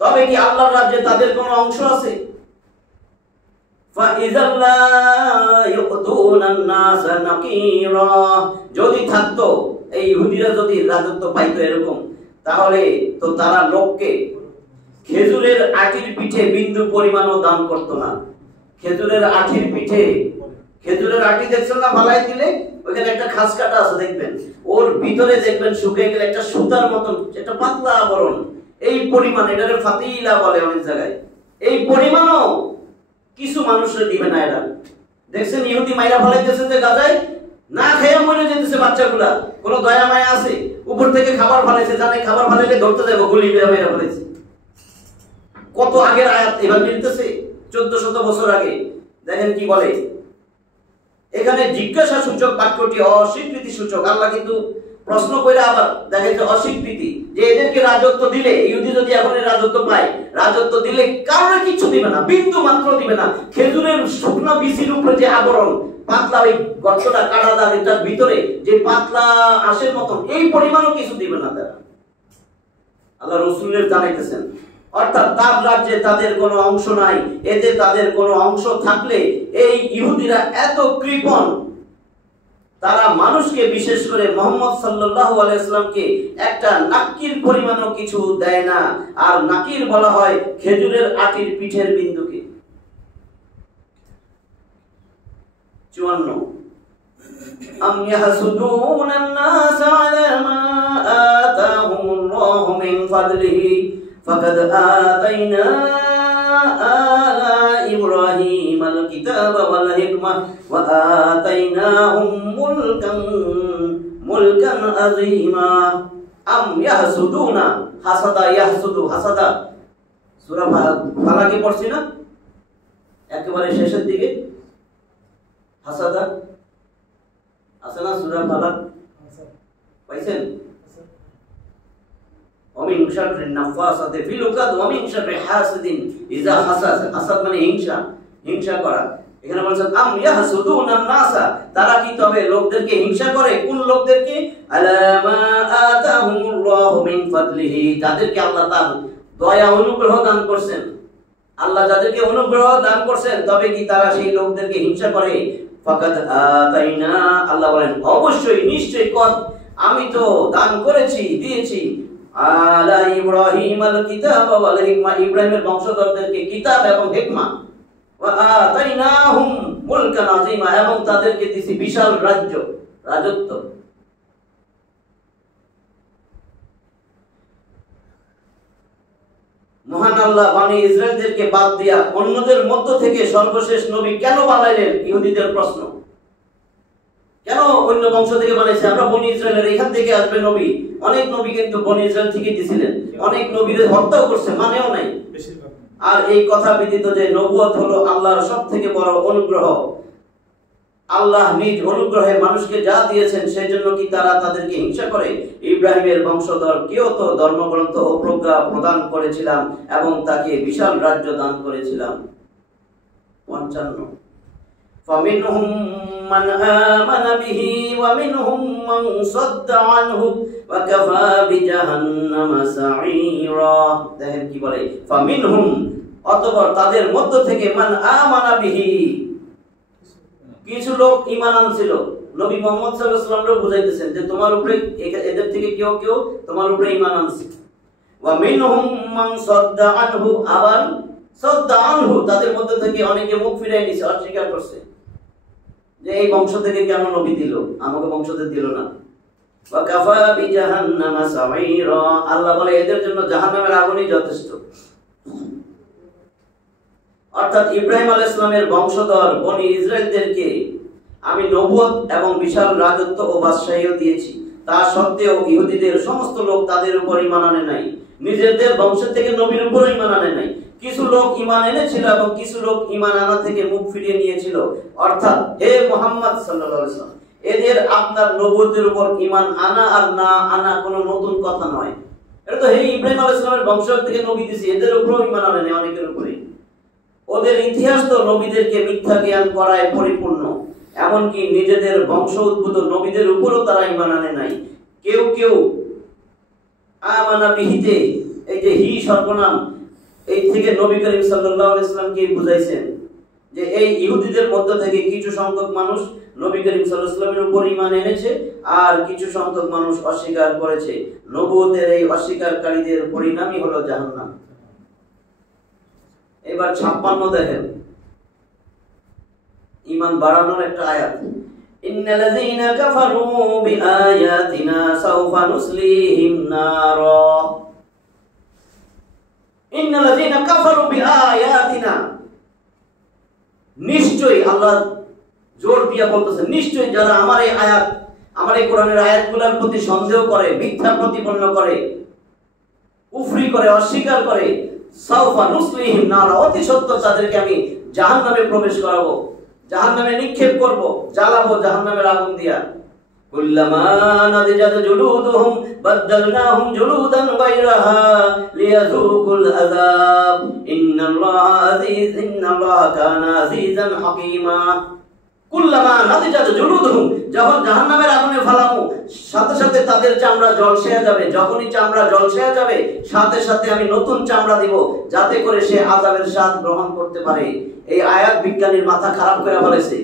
তবে কি আল্লাহর রাজ্যে তাদের কোনো অংশ আছে? ফাইযা লা ইউতুনান নাসা নাকিরা, যদি থাকতো, এই ইহুদিরা যদি রাজত্ব পাইতো এরকম, তাহলে তো তারা লোককে খেজুরের আটির পিঠে বিন্দু পরিমাণও দান করতো না। খেজুরের আটির পিঠে, খেজুরের আটি দেখছেন না, ফালাই দিলে ওইখানে একটা খাস কাটা আছে দেখবেন, ওর ভিতরে দেখবেন শুকিয়ে গেলে একটা সুতার মতন একটা পাতলা আবরণ, এই পরিমাণ, এটারে ফাতিলা বলে অনেক জায়গায়, এই পরিমাণও কিছু মানুষের দিবে না। এরা দেখছেন ইহুদি মাইরা ফালাইতেছে যে গাজায়, না খেয়ে মরে যেতেছে বাচ্চাগুলা, কোনো দয়া মায়া আছে? উপর থেকে খাবার ফালাইছে, জানে খাবার ফালাইলে ধরতে যাবো, গুলি মেরে ফেলেছে। কত আগের আয়াত এবার মিলতেছে, 1400 বছর আগে। দেখেন কি বলে এখানে, জিজ্ঞাসা সূচক বাক্যটি অস্বীকৃতি সূচক। আল্লাহ কিন্তু প্রশ্ন করে আবার দেখেন যে অস্বীকৃতি, যে এদেরকে রাজত্ব দিলে, ইহুদি যদি এখন রাজত্ব পায়, রাজত্ব দিলে কারোর কিছু দিবে না, বিন্দু মাত্র দিবে না। খেজুরের শুকনো বীজের উপরে যে আবরণ, পাতলা ওই গর্তটা কাটা দাগ, এটার ভিতরে যে পাতলা আঁশের মতন, এই পরিমাণও কিছু দিবে না তারা। আল্লাহ রাসূলের জানাইতেছেন, অর্থাৎ তার রাজ্যে তাদের কোনো অংশ নাই। এতে তাদের কোনো অংশ থাকলে এই ইহুদিরা এত কৃপণ, তারা মানুষকে, বিশেষ করে মুহাম্মদ সাল্লাল্লাহু আলাইহি ওয়াসাল্লামকে একটা নাকির পরিমাণও কিছু দেয় না। আর নাকির বলা হয় খেজুরের আটির পিঠের বিন্দুকে। 54, আম ইয়াহসুদুনান নাস আলা মা আতাহুমুল্লাহু মিন ফাদলিহি ফাকাদ আতাইনা আলা ইব্রাহিমাল কিতাবা ওয়াল হিকমাহ ওয়া আতাইনাহুম মুলকান আযীমা। আম ইয়াহসুদুনা, হাসাদা, ইয়াহসুদু, হাসাদা, সূরা ফালাকে পড়ছি না একেবারে শেষের দিকে, হাসাদা আছে না সূরা ফালাক, পাইছেন? ওমিন শাররিন নাফাসাতি ফিল উকাদ ওমিন শাররি হাসিদিন ইযা হাসাদ। হাসাদ মানে হিংসা, হিংসা করা। এখানে বলছেন আম ইয়াহসুদুনান নাসা, তারা কি তবে লোকদেরকে হিংসা করে? কোন লোকদেরকে? আলা মা আতাহুমুল্লাহু মিন ফাদলিহি, যাদেরকে আল্লাহ তার দয়া অনুগ্রহ দান করছেন। আল্লাহ যাদেরকে অনুগ্রহ দান করছেন, তবে কি তারা সেই লোকদেরকে হিংসা করে? ফাকাদ আতাইনা, আল্লাহ বলেন অবশ্যই, নিশ্চয়ই, কত আমি তো দান করেছি, দিয়েছি, আলা ইব্রাহিমাল কিতাবা ওয়াল হিকমা, ইব্রাহিমের বংশধরদেরকে কিতাব এবং হিকমা, ওয়া আতাইনাহুম মুলকান আযীমা, এবং তাদেরকে দিয়েছি বিশাল রাজত্ব। মহান আল্লাহ বনি ইসরায়েলদেরকে বাদ দিয়া অন্যদের মধ্য থেকে সর্বশেষ নবী কেন বানাইলেন? ইহুদিদের প্রশ্ন, কেন অন্য বংশ থেকে বানাইছে? আমরা বনি ইসরায়েলের, এখান থেকে আসবে নবী। অনেক নবী কিন্তু বনি ইসরায়েল থেকে দিয়েছিলেন, অনেক নবীদের হত্যাও করছে, মানেও নাই। আর এই কথা ব্যতীত যে নবুয়ত হলো আল্লাহর সবথেকে বড় অনুগ্রহ, আল্লাহ নিজ অনুগ্রহে মানুষকে যা দিয়েছেন, সেই জন্য কি তারা তাদেরকে হিংসা করে? ইব্রাহিমের বংশধর কেউ তো ধর্মগ্রন্থ ও প্রজ্ঞা প্রদান করেছিলাম এবং তাকে বিশাল রাজ্য দান করেছিলাম। 55, فمنهم من آمن به ومنهم من صد عنه وكفى بجهنم سعيرا। দেখেন কি বলে, فمنهم, অতঃপর তাদের মধ্য থেকে, মান আমানা বিহি, কিছু লোক ঈমান আনছিল। নবী মুহাম্মদ সাল্লাল্লাহু আলাইহি ওয়াসাল্লাম বুঝাইতেছেন যে তোমার উপরে এদের থেকে কেউ কেউ তোমার উপরে ঈমান আনছে। ওয়া মিনহুম মান সাদ্দা আনহু, আবার সাদ্দা আনহু তাদের মধ্যে থেকে অনেকে মুখ ফিরাই নিছে, অস্বীকার করছে যে এই বংশ থেকে কেন নবী দিল, আমাকে বংশতে দিল না। ওয়া কাফা বিজাহান্নামা সাঈরা, আল্লাহ বলে এদের জন্য জাহান্নামের আগুনই যথেষ্ট। অর্থাৎ ইব্রাহিম আলাইহিস সালামের বংশধর বনি ইসরাইলদেরকে আমি নবুয়ত এবং বিশাল রাজত্ব ও বাদশাহীও দিয়েছি, তা সত্ত্বেও ইহুদিদের সমস্ত লোক তাদের উপর ঈমান আনে নাই, নিজেদের বংশ থেকে নবীর উপর ঈমান আনে নাই। কিছু লোক ঈমান এনেছিল এবং কিছু লোক ঈমান আনা থেকে মুখ ফিরিয়ে নিয়েছিল। অর্থাৎ হে মুহাম্মদ সাল্লাল্লাহু আলাইহি ওয়াসাল্লাম, এদের আপনার নবুয়তের উপর ঈমান আনা আর না আনা কোনো নতুন কথা নয়। এটা তো হে ইব্রাহিম আলাইহিস সালামের বংশ থেকে নবী দিয়েছি, এদের উপরও ঈমান আনে নাই অনেকের উপরে। ওদের ইতিহাস তো নবীদেরকে মিথ্যা জ্ঞান করায় পরিপূর্ণ, এমনকি নিজেদের বংশ উদ্ভূত নবীদের উপরও তারা ঈমান আনে নাই। কেউ কেউ আমানা বিহিতে, এই যে হি সর্বনাম, এই থেকে নবী করিম সাল্লাল্লাহু আলাইহি ওয়াসাল্লামকে বুঝাইছেন যে এই ইহুদিদের মধ্য থেকে কিছু সংখ্যক মানুষ নবী করিম সাল্লাল্লাহু আলাইহি ওয়াসাল্লামের উপর ঈমান এনেছে আর কিছু সংখ্যক মানুষ অস্বীকার করেছে। নবুয়তের এই অস্বীকারকারীদের পরিণামই হলো জাহান্নাম। এবার 56 দেখেন, ঈমান বাড়ানোর একটা আয়াত। ইন্নাল্লাযীনা কাফারু বিআয়াতিনা সাওফা নুসলিহিম নারা। ইন্নাল্লাযীনা কাফারু বিআয়াতিনা, নিশ্চয়ই আল্লাহ জোর দিয়ে বলতেছেন, নিশ্চয়ই যারা আমার এই আয়াত, আমার এই কোরআনের আয়াতগুলোর প্রতি সন্দেহ করে, মিথ্যা প্রতিপন্ন করে, কুফরি করে, অস্বীকার করে, সাওফা নুসলিহিম নারা, অতি সত্য তাদেরকে আমি জাহান্নামে প্রবেশ করাবো, জাহান্নামে নিক্ষেপ করব, জ্বালাবো জাহান্নামের আগুন দিয়া। কুল্লামা নাদিজাত জুলুদুহুম বাদদালনাহুম জুলুদান গায়রাহা লিয়াযুকুল আযাব ইন্নাল্লাহা কানা আজিজান হাকীমা। কুল্লামা নাদিজাত জুলুদুহুম, যখন জাহান্নামের আগুনে ফেলাবো সাথে সাথে তাদের চামড়া জলসেয়া যাবে, যখনই চামড়া জলসেয়া যাবে সাথে সাথে আমি নতুন চামড়া দিব, যাতে করে সে আযাবের স্বাদ গ্রহণ করতে পারে। এই আয়াত বিজ্ঞানীর মাথা খারাপ করে ফেলেছে।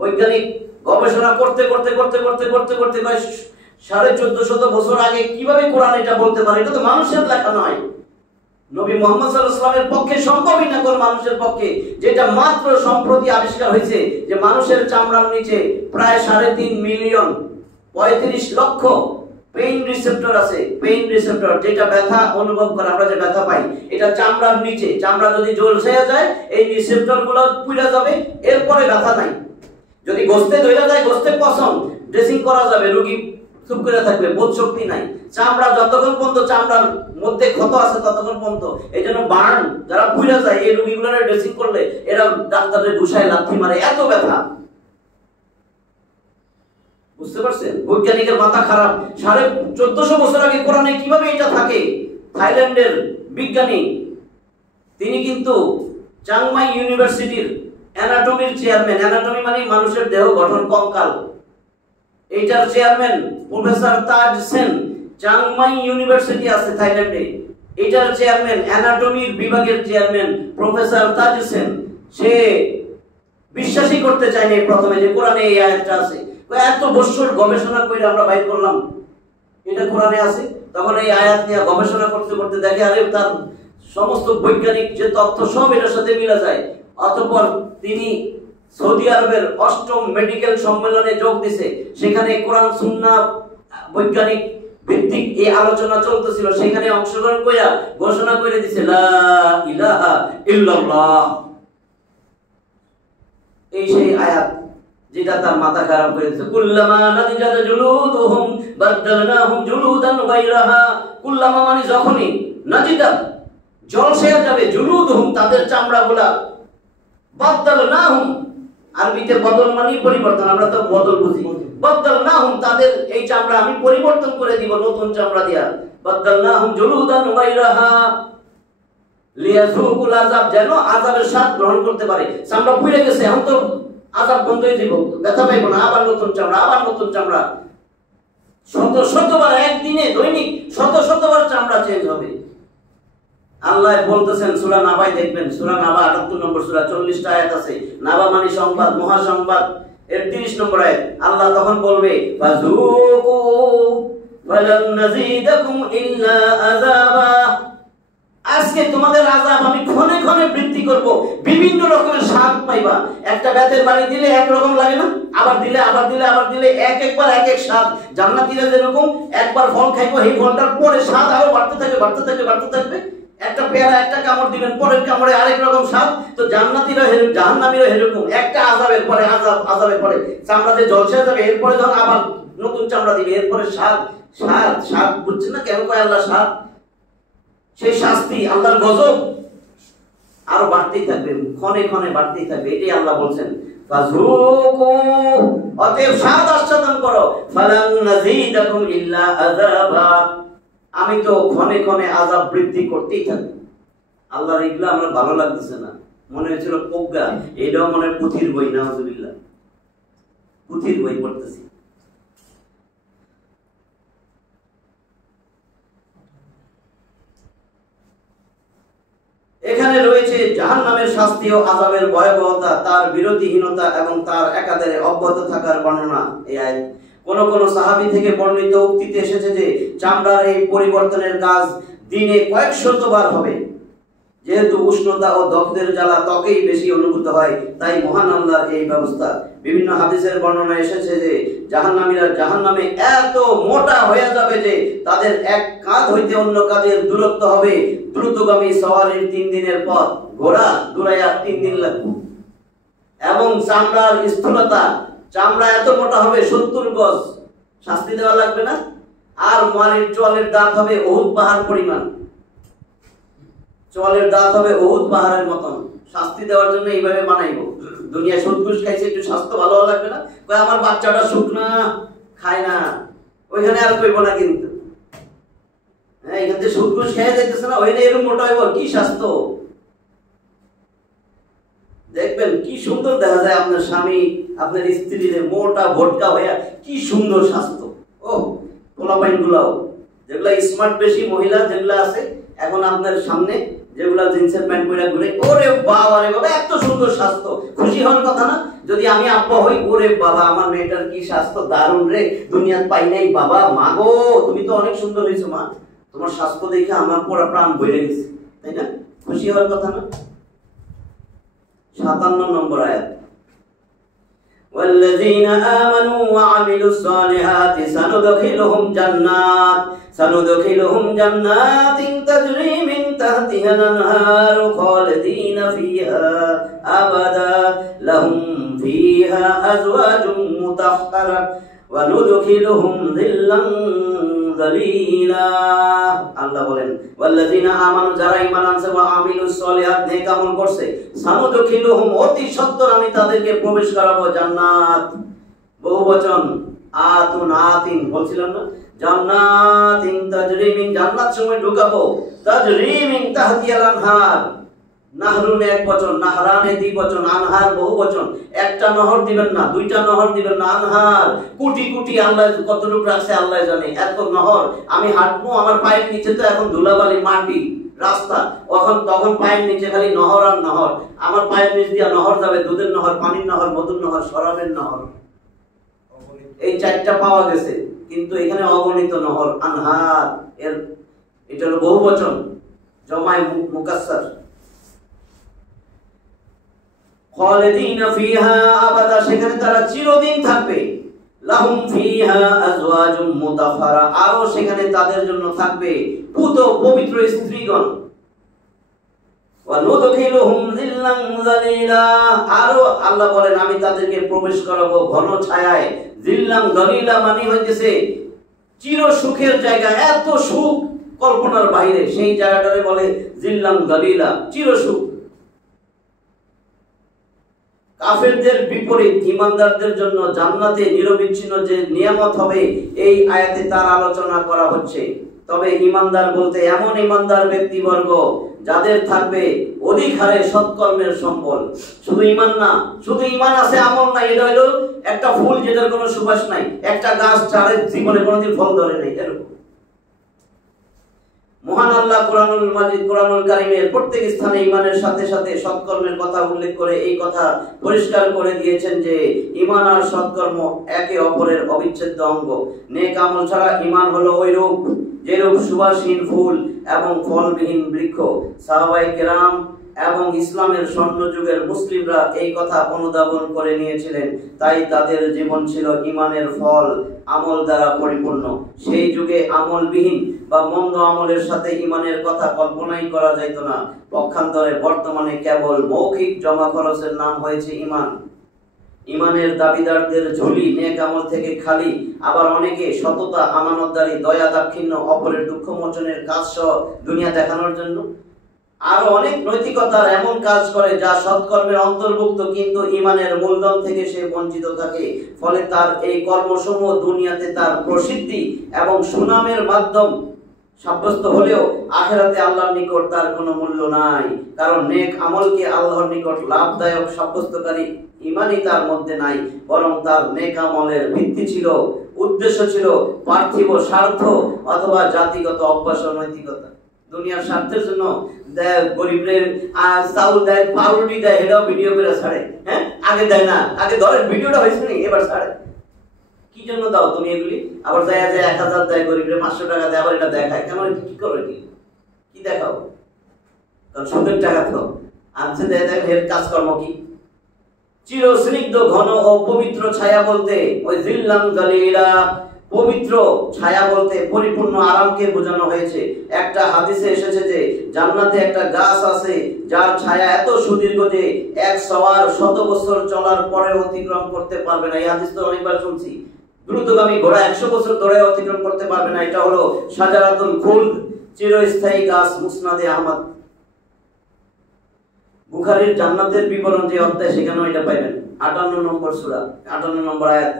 বৈজ্ঞানিক গবেষণা করতে করতে করতে করতে করতে করতে 1450 বছর আগে কিভাবে কোরআন এটা বলতে পারে? এটা তো মানুষের লেখা নয়, নবী মুহাম্মদ সাল্লাল্লাহু আলাইহি ওয়াসাল্লামের পক্ষে সম্ভবই না, কোন মানুষের পক্ষে। যেটা মাত্র সম্প্রতি আবিষ্কার হয়েছে যে মানুষের চামড়ার নিচে প্রায় 3.5 মিলিয়ন 35 লক্ষ পেইন রিসেপ্টর আছে। পেইন রিসেপ্টর যেটা ব্যথা অনুভব করে, আমরা যে ব্যথা পাই, এটা চামড়ার নিচে। চামড়া যদি জ্বলছে যায় এই রিসেপ্টর গুলো পুড়ে যাবে, এরপরে ব্যথা নাই। যদি গোস্তে ধরে যায়, গোস্তে পছন্দ ড্রেসিং করা যাবে, রোগী চুপ করে থাকবে, বোধ শক্তি নাই। চামড়া যতক্ষণ পর্যন্ত চামড়ার মধ্যে ক্ষত আছে ততক্ষণ পর্যন্ত, এই জন্য বার্ন যারা পুড়ে যায় এই রোগীগুলোর ড্রেসিং করলে এরা ডাক্তারের ঘুষায় লাথি মারে, এত ব্যথা। বুঝতে পারছেন? বৈজ্ঞানিকের মাথা খারাপ। 1450 বছর আগে কোরআনে কিভাবে এটা থাকে? থাইল্যান্ডের বিজ্ঞানী, তিনি কিন্তু চাংমাই ইউনিভার্সিটির অ্যানাটমির চেয়ারম্যান। অ্যানাটমি মানে মানুষের দেহ গঠন, কঙ্কাল। এইটার চেয়ারম্যান প্রফেসর তাজ সেন, চাংমাই ইউনিভার্সিটি আছে থাইল্যান্ডে। এইটার চেয়ারম্যান, অ্যানাটমির বিভাগের চেয়ারম্যান প্রফেসর তাজ সেন, সে বিশ্বাসই করতে চায়নি প্রথমে যে কোরআনে এই আয়াতটা আছে। এত বছর গবেষণা করে আমরা বাইর করলাম এটা কোরআনে আছে। তখন এই আয়াত নিয়ে গবেষণা করতে করতে দেখে আরে তার সমস্ত বৈজ্ঞানিক যে তথ্য সব এটার সাথে মিলা যায়। অতঃপর তিনি সৌদি আরবের 8ম মেডিকেল সম্মেলনে যোগ দিছে। সেখানে কোরআন সুন্নাহ বৈজ্ঞানিক ভিত্তিক এই আলোচনা চলতেছিল। সেখানে অংশগ্রহণ কইরা ঘোষণা করে দিছে লা ইলাহা ইল্লাল্লাহ। এই সেই আয়াত যেটা তার মাথা খারাপ করে দিয়েছে। কুল্লামা নাদিজাত জুলুদুহুম বাদদালনাহুম জুলুদান গায়রাহা। কুল্লামা মানে যখনই, নাদিজাত জলসে যাবে, জুলুদুহুম তাদের চামড়াগুলা, বাদদালনাহুম আরবিতে বদল মানে পরিবর্তন, আমরা তো বদল বুঝি। বাদদালনাহুম তাদের এই চামড়া আমি পরিবর্তন করে দিব নতুন চামড়া দিয়া। বাদদালনাহুম জুলুদান গায়রাহা লিয়াযুকুল আযাব, যেন আযাবের স্বাদ গ্রহণ করতে পারে। চামড়া পুড়ে গেছে, এখন তো আযাব বন্ধই দিব, ব্যথা পাইব না, আবার নতুন চামড়া, আবার নতুন চামড়া। শতবার একদিনে দৈনিক শতবার চামড়া চেঞ্জ হবে। আল্লাহ বলতেছেন সূরা নাবায় দেখবেন, সূরা নাবা 78 নম্বর সূরা 40টা আয়াত আছে। নাবা মানে সংবাদ, মহা সংবাদ। এর 30 নম্বর আয়াত আল্লাহ তখন বলবে ফাযুকু ফালান নাযীদাকুম ইল্লা আযাবা। আজকে তোমাদের আযাব আমি ক্ষণে ক্ষণে বৃদ্ধি করব, বিভিন্ন রকমের স্বাদ পাইবা। একটা বেতের বাড়ি দিলে এক রকম লাগে না, আবার দিলে একবার এক এক স্বাদ। জান্নাতীরা যেরকম একবার ফল খাইবো, এই ফলটার পরে স্বাদ আরো বাড়তে থাকবে। একটা পেয়ারা একটা কামড় দিবেন, পরের কামড়ে আরেক রকম স্বাদ। তো জান্নাতীরা জাহান্নামীরা এরকম, একটা আযাবের পরে আযাবের পরে চামড়া যে জলসে যাবে, এরপরে যখন আবার নতুন চামড়া দিবে, এরপরে স্বাদ বুঝছেন না কেন কয় আল্লাহ স্বাদ? সেই শাস্তি, আল্লাহর গজব আরো বাড়তেই থাকবে, ক্ষণে ক্ষণে বাড়তেই থাকবে। এটাই আল্লাহ বলছেন ফাযুকু, অতএব স্বাদ আস্বাদন করো, ফালান নাযীদাকুম ইল্লা আযাবা, আমি তো ক্ষণে ক্ষণে আযাব বৃদ্ধি করতেই থাকবো। আল্লাহর এগুলো আমরা ভালো লাগতেছে না, মনে হয়েছিল প্রজ্ঞা, এটাও মনে হয় পুঁথির বই, নাউযুবিল্লাহ, পুঁথির বই পড়তেছি। এখানে রয়েছে জাহান্নামের শাস্তি ও আযাবের ভয়াবহতা, তার বিরতিহীনতা এবং তার একাধারে অব্যাহত থাকার বর্ণনা। এই আয়াত কোন সাহাবী থেকে বর্ণিত উক্তিতে এসেছে যে চামড়ার এই পরিবর্তনের কাজ দিনে কয়েক শতবার হবে। যেহেতু উষ্ণতা ও দগ্ধের জ্বালা ত্বকেই বেশি অনুভূত হয়, তাই মহান আল্লাহর এই ব্যবস্থা। বিভিন্ন হাদিসের বর্ণনা এসেছে যে জাহান্নামীরা জাহান্নামে এত মোটা হয়ে যাবে যে তাদের এক কাঁধ হইতে অন্য কাঁধের দূরত্ব হবে দ্রুতগামী সওয়ারির 3 দিনের পথ। ঘোড়া দৌড়াইয়া 3 দিন লাগবে। এবং চামড়ার স্থূলতা, চামড়া এত মোটা হবে 70 গজ, শাস্তি দেওয়া লাগবে না। আর মারির চোয়ালের দাঁত হবে উহুদ পাহাড় পরিমাণ, চোয়ালের দাঁত হবে উহুদ পাহাড়ের মতন। শাস্তি দেওয়ার জন্য এইভাবে বানাইবো। দুনিয়া সুদ ঘুষ খাইছে, একটু স্বাস্থ্য ভালো লাগবে না, কয় আমার বাচ্চাটা শুকনা খায় না, ওইখানে আর কইব না। কিন্তু হ্যাঁ, এখান থেকে সুদ ঘুষ খেয়ে যাইতেছে না, ওইখানে এরকম মোটা হইব, কি স্বাস্থ্য দেখবেন, কি সুন্দর দেখা যায় আপনার স্বামী আপনার স্ত্রীর মোটা ভটকা হইয়া, কি সুন্দর স্বাস্থ্য। ও পোলাপাইন গুলাও যেগুলা স্মার্ট বেশি মহিলা যেগুলা আছে এখন আপনার সামনে, যেগুলা জিন্সের প্যান্ট পরে ঘুরে, ওরে বাবা রে বাবা এত সুন্দর স্বাস্থ্য, খুশি হওয়ার কথা না? যদি আমি আব্বা হই, ওরে বাবা আমার মেয়েটার কি স্বাস্থ্য, দারুণ রে, দুনিয়ার পাই নাই বাবা, মা গো তুমি তো অনেক সুন্দর হয়েছো মা, তোমার স্বাস্থ্য দেখে আমার পুরো প্রাণ বইরে গেছে, তাই না? খুশি হওয়ার কথা না? 57 নম্বর আয়াত والذين آمنوا وعملوا الصالحات سندخلهم جنات تجري من تحتها الأنهار خالدين فيها أبدا لهم فيها أزواج مطهرة وندخلهم ظلا ظليلا। আল্লাহ বলেন ওয়াল্লাযিনা আমানু, যারা ঈমান আনছে, ওয়া আমিলুস সলিহাত, নেক আমল করছে, সানুদখিলুহুম, অতি সত্বর আমি তাদেরকে প্রবেশ করাবো জান্নাত। বহুবচন আতুনাতিন বলছিলাম না, জান্নাতিন তাজরি মিন, জান্নাত সময় ঢুকাবো, তাজরি মিন তাহতিহাল আনহার, নাহরুন এক বচন, নাহরানে দ্বিবচন, আনহার বহুবচন। একটা নহর দিবেন না, দুইটা নহর দিবেন না, আনহার কোটি কোটি, আল্লাহ কতটুকু রাখছে আল্লাহ জানে, এত নহর। আমি হাঁটবো, আমার পায়ের নিচে তো এখন ধুলাবালি মাটি রাস্তা, তখন পায়ের নিচে খালি নহর আর নহর। আমার পায়ের নিচ দিয়ে নহর যাবে, দুধের নহর, পানির নহর, মধুর নহর, শরাবের নহর। এই 4টা পাওয়া গেছে, কিন্তু এখানে অগণিত নহর, আনহার। এটা হলো বহুবচন, জমায় মুকাসসার। খালিদিনা ফিহা আবাদা, সেখানে তারা চিরদিন থাকবে। লাহুম ফিহা আজওয়াজুম মুতাহহারা, আরো সেখানে তাদের জন্য থাকবে পুত পবিত্র স্ত্রীগণ। ওয়া নুদখিলুহুম যিল্লান যালিলা, আরো আল্লাহ বলেন আমি তাদেরকে প্রবেশ করাবো ঘন ছায়ায়। যিল্লান যালিলা মানে হইতেছে চির সুখের জায়গা, এত সুখ কল্পনার বাইরে, সেই জায়গাটারে বলে যিল্লান যালিলা, চির সুখ। কাফেরদের বিপরীত ঈমানদারদের জন্য জান্নাতে নিরবিচ্ছিন্ন যে নিয়ামত হবে, এই আয়াতে তার আলোচনা করা হচ্ছে। তবে ঈমানদার বলতে এমন ঈমানদার ব্যক্তিবর্গ যাদের থাকবে অধিক হারে সৎকর্মের সম্বল। শুধু ঈমান না, শুধু ঈমান আছে আমল নাই, এটা হলো একটা ফুল যেটার কোনো সুবাস নাই, একটা গাছ যার জীবনে কোনোদিন ফল ধরে নাই, এরকম। মহান আল্লাহ কুরআনুল মাজিদ কুরআনুল কারীমের প্রত্যেক স্থানে ঈমানের সাথে সাথে সৎকর্মের কথা উল্লেখ করে এই কথা পরিষ্কার করে দিয়েছেন যে ঈমান আর সৎকর্ম একে অপরের অবিচ্ছেদ্য অঙ্গ। নেক আমল ছাড়া ঈমান হলো ওইরূপ যেরূপ সুবাসহীন ফুল এবং ফলবিহীন বৃক্ষ। সাহাবায়ে কেরাম এবং ইসলামের স্বর্ণযুগের মুসলিমরা এই কথা অনুধাবন করে নিয়েছিলেন, তাই তাদের জীবন ছিল ঈমানের ফল আমল দ্বারা পরিপূর্ণ। সেই যুগে আমলবিহীন বা মন্দ আমলের সাথে ঈমানের কথা কল্পনাই করা যাইত না। পক্ষান্তরে বর্তমানে কেবল মৌখিক জমা খরচের নাম হয়েছে ঈমান। ঈমানের দাবিদারদের ঝুলি নেক আমল থেকে খালি। আবার অনেকে সততা, আমানতদারি, দয়া, দাক্ষিণ্য, অপরের দুঃখ মোচনের কাজ সহ দুনিয়া দেখানোর জন্য আরো অনেক নৈতিকতার এমন কাজ করে যা সৎকর্মের অন্তর্ভুক্ত, কিন্তু ঈমানের মূলধন থেকে সে বঞ্চিত থাকে। ফলে তার এই কর্মসমূহ দুনিয়াতে তার প্রসিদ্ধি এবং সুনামের মাধ্যম সাব্যস্ত হলেও আখিরাতে আল্লাহর নিকট তার কোনো মূল্য নাই, কারণ নেক আমলকে আল্লাহর নিকট লাভদায়ক সাব্যস্তকারী ঈমানই তার মধ্যে নাই। বরং তার নেক আমলের ভিত্তি ছিল, উদ্দেশ্য ছিল পার্থিব স্বার্থ অথবা জাতিগত অভ্যাস ও নৈতিকতা। দুনিয়ার স্বার্থের জন্য দেয়, গরিবের চাউল দেয়, পাউরুটি দেয়, এটাও ভিডিও করে ছাড়ে। হ্যাঁ, আগে দেয় না, আগে ধরেন ভিডিওটা হয়েছে না, এবার ছাড়ে। কি জন্য দাও তুমি এগুলি? আবার যায় 1000 দেয়, গরিবের 500 টাকা দেয়, আবার এটা দেখায় কেন? কি করে কি দেখাও? কারণ সুদের টাকা তো আনছে, দেয় এর কাজকর্ম কি? চিরস্নিগ্ধ ঘন ও পবিত্র ছায়া বলতে ওই জিল্লাম জালিলা, পবিত্র ছায়া বলতে পরিপূর্ণ আরামকে বোঝানো হয়েছে। একটা হাদিসে এসেছে যে জান্নাতে একটা গাছ আছে যার ছায়া এত সুদীর্ঘ যে এক সওয়ার 100 বছর চলার পরে অতিক্রম করতে পারবে না। এই হাদিস তো অনেকবার শুনছি। দ্রুতগামী ঘোড়া 100 বছর ধরে অতিক্রম করতে পারবে না। এটা হলো শাজারাতুল খুলদ, চিরস্থায়ী গাছ, মুসনাদে আহমদ। বুখারীর জান্নাতের বিবরণ যে অধ্যায়, সেখানেও এটা পাবেন। 58 নম্বর সূরা, 58 নম্বর আয়াত।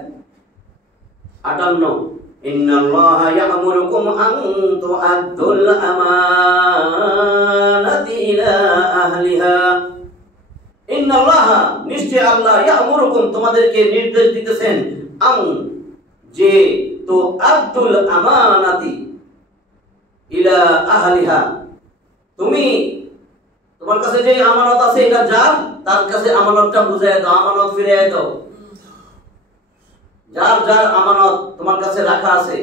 58 ইন্নাল্লাহা ইয়া'মুরুকুম আন তু'আদ্দুল আমানাতি ইলা আহলিহা। ইন্নাল্লাহা, নিশ্চয় আল্লাহ, ইয়া'মুরুকুম, তোমাদেরকে নির্দেশ দিতেছেন, আন, যে, তু'আদ্দুল আমানাতি ইলা আহলিহা, তুমি তোমার কাছে যে আমানত আছে এটা যার, তার কাছে আমানতটা বুঝায় দাও, আমানত ফিরিয়ে দাও। যার যার আমানত তোমার কাছে রাখা আছে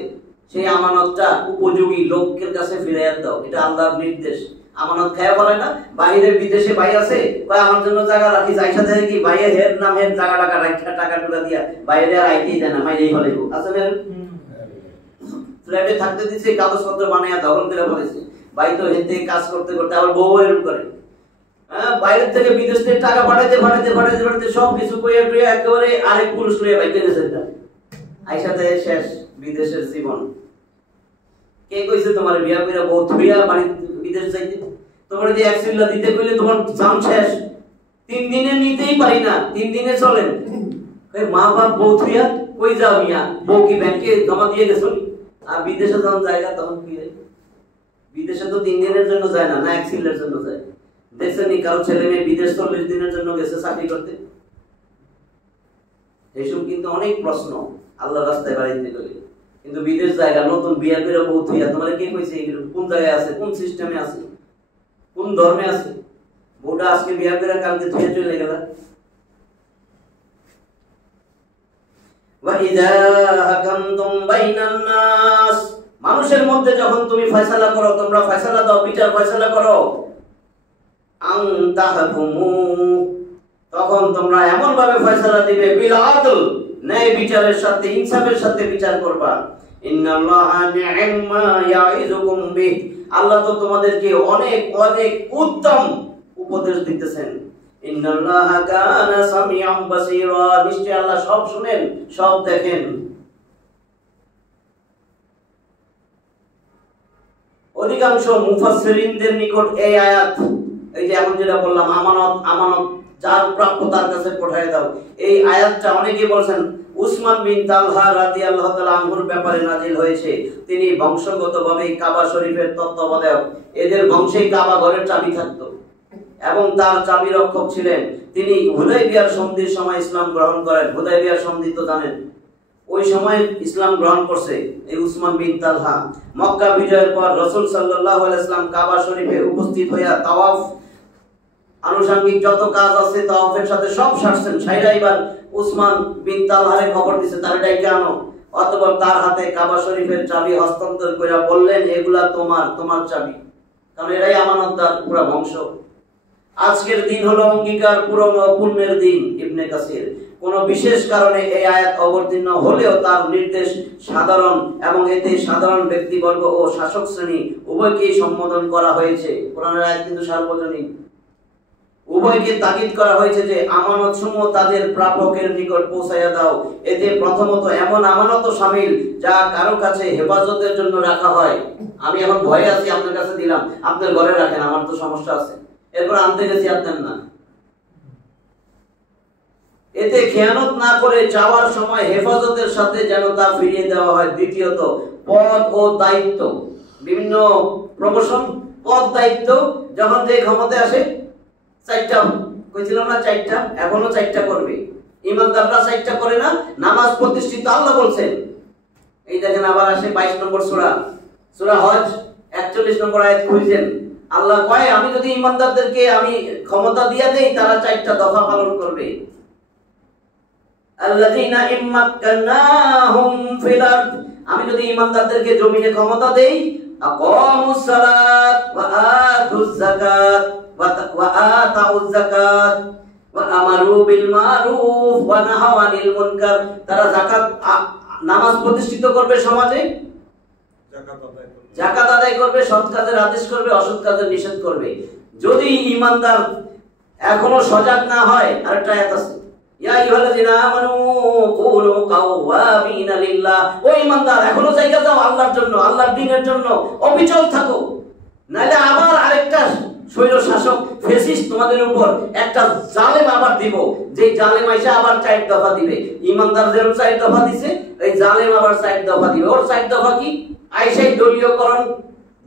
সেই আমানতটা উপযোগী লোকের কাছে ফিরিয়ে দাও। এটা আল্লাহর নির্দেশ। আমানত খায়া বলে না, বাইরের বিদেশে ভাই আছে, কয় আমার জন্য জায়গা রাখি, যাই সাথে কি ভাইয়ের হের নামের জায়গা টাকা টুকা দিয়া বাইরে আর আইতেই দেয় না, মাইরেই হলে আসলে ফ্ল্যাটে থাকতে দিচ্ছে, কাগজপত্র বানাইয়া দখল করে ফেলেছে। ভাই তো হের থেকে কাজ করতে করতে আবার বউ এরকম করে, বাইরের থেকে বিদেশ থেকে টাকা পাঠাইতে সব কিছু কইয়া টুইয়া একেবারে আরেক পুরুষ লইয়া বাইতে গেছে। আইসাতে শেষ বিদেশের জীবন। কে কইছে তোমার বিয়া কইরা বউ থুইয়া বাড়ি বিদেশ যাইতে? তোমার যে এক সিল্লা দিতে কইলে তোমার জাম শেষ। 3 দিনে নিতেই পারি না, 3 দিনে চলেন। মা বাপ বউ থুইয়া কই যাও মিয়া? বউ কি ব্যাংকে জমা দিয়ে গেছো? আর বিদেশে যখন জায়গা তখন কি হয়? বিদেশে তো 3 দিনের জন্য যায় না, না এক সিল্লার জন্য যায়। দেখছেন কারো ছেলে মেয়ে বিদেশ 40 দিনের জন্য গেছে চাকরি করতে। এইসব কিন্তু অনেক প্রশ্ন আল্লাহ রাস্তায় বাড়িতে গেলে। কিন্তু বিদেশ জায়গা নতুন বিয়া করে বউ থইয়া তোমার কে কইছে এগুলো? কোন জায়গায় আছে, কোন সিস্টেমে আছে, কোন ধর্মে আছে? বউটা আজকে বিয়া করে কালকে থইয়া চলে গেল। ওয়া ইযা হাকামতুম বাইনান নাস, মানুষের মধ্যে যখন তুমি ফয়সালা করো, তোমরা ফয়সালা দাও, বিচার ফয়সালা করো, আন তাহকুমু, তখন তোমরা এমন ভাবে ফয়সালা দিবে, বিল আদল, ন্যায় বিচারের সাথে, ইনসাফের সাথে বিচার করবা। ইন্নাল্লাহা নি'মা ইয়াইযুকুম বিহ, আল্লাহ তো তোমাদেরকে অনেক অনেক উত্তম উপদেশ দিতেছেন। ইন্নাল্লাহা কানা সামিআন বাসীরা, নিশ্চয় আল্লাহ সব শুনেন, সব দেখেন। অধিকাংশ মুফাসসিরিনদের নিকট এই আয়াত, এই যে এখন যেটা বললাম, আমানত যার প্রাপ্য তার কাছে পাঠিয়ে দাও, এই আয়াতটা অনেকে বলেন উসমান বিন তালহা রাদিয়াল্লাহু তাআলা আনহুর ব্যাপারে নাজিল হয়েছে। তিনি বংশগতভাবে কাবা শরীফের তত্ত্বাবধায়ক। এদের বংশেই কাবা ঘরের চাবি থাকতো এবং তার চাবি রক্ষক ছিলেন। তিনি হুদায়বিয়ার সন্ধির সময় ইসলাম গ্রহণ করেন। হুদায়বিয়ার সন্ধি তো জানেন, ওই সময় ইসলাম গ্রহণ করছে এই উসমান বিন তালহা। মক্কা বিজয়ের পর রাসূল সাল্লাল্লাহু আলাইহি ওয়াসাল্লাম কাবা শরীফে উপস্থিত হইয়া তাওয়াফ আনুষঙ্গিক যত কাজ আছে তাওয়াফের সাথে সব সারছেন। সাইরা এবার উসমান বিন তালহারে খবর দিছে তারে ডাইকে আনো। অতঃপর তার হাতে কাবা শরীফের চাবি হস্তান্তর করে বললেন, এগুলা তোমার চাবি, কারণ এরাই আমানতদার পুরো বংশ। আজকের দিন হলো অঙ্গীকার পুণ্যের দিন। ইবনে কাসির কোন বিশেষ কারণে এই আয়াত অবতীর্ণ হলেও তার নির্দেশ সাধারণ এবং এতে সাধারণ ব্যক্তিবর্গ ও শাসক শ্রেণী উভয়কেই সম্বোধন করা হয়েছে। কোরআনের আয়াত কিন্তু সার্বজনীন। উভয়কে তাকিদ করা হয়েছে যে আমানত সমূহ তাদের প্রাপকের নিকট পৌঁছাইয়া দাও। এতে প্রথমত এমন আমানত শামিল যা কারো কাছে হেফাজতের জন্য রাখা হয়। আমি এখন ভয়ে আছি, আপনার কাছে দিলাম, আপনার ঘরে রাখেন, আমার তো সমস্যা আছে, এরপর আনতে গেছি আপনার না। এতে খেয়ানত না করে চাওয়ার সময় হেফাজতের সাথে যেন তা ফিরিয়ে দেওয়া হয়। দ্বিতীয়ত পদ ও দায়িত্ব, বিভিন্ন প্রমোশন, পদ দায়িত্ব যখন যে ক্ষমতায় আসে, চারটা কইছিল না, চারটা, এখনো চারটা করবে। ইমানদাররা চারটা করে না, নামাজ প্রতিষ্ঠিত আল্লাহ বলছেন। এই দেখেন আবার আসে 22 নম্বর সূরা, সূরা হজ 41 নম্বর আয়াত খুঁজছেন। আল্লাহ কয় আমি যদি ইমানদারদেরকে আমি ক্ষমতা দিয়ে দেই তারা চারটা দফা পালন করবে। আল্লাযীনা ইম্মাক্কানাহুম ফিল আরদ, আমি যদি ইমানদারদেরকে জমিনে ক্ষমতা দেই, আকামুস সালাত ওয়া আতুজ যাকাত ওয়া আতাউজ যাকাত ওয়া আমারু বিল মারুফ ওয়া নাহাউ আনিল মুনকার, তারা যাকাত নামাজ প্রতিষ্ঠিত করবে, সমাজে যাকাত আদায় করবে, সৎ কাজের আদেশ করবে, অসৎ কাজের নিষেধ করবে। যদি ইমানদার এখনো সজাগ না হয়, আরেকটা আয়াত আছে, ইয়া আইয়ুহাল্লাযীনা আমানু কুনু কাওয়ামিনা লিল্লাহ, ও ইমানদার এখনো জায়গা দাও আল্লাহর জন্য, আল্লাহর দ্বীনের জন্য অবিচল থাকো, নাইলে আবার আরেকটা স্বৈর শাসক ফেসিস্ট তোমাদের উপর একটা জালেম আবার দিব, যে জালেম আইসা আবার 4 দফা দিবে। ইমানদার যেরকম 4 দফা দিছে, এই জালেম আবার 4 দফা দিবে। ওর 4 দফা কি? আইসাই দলীয়করণ,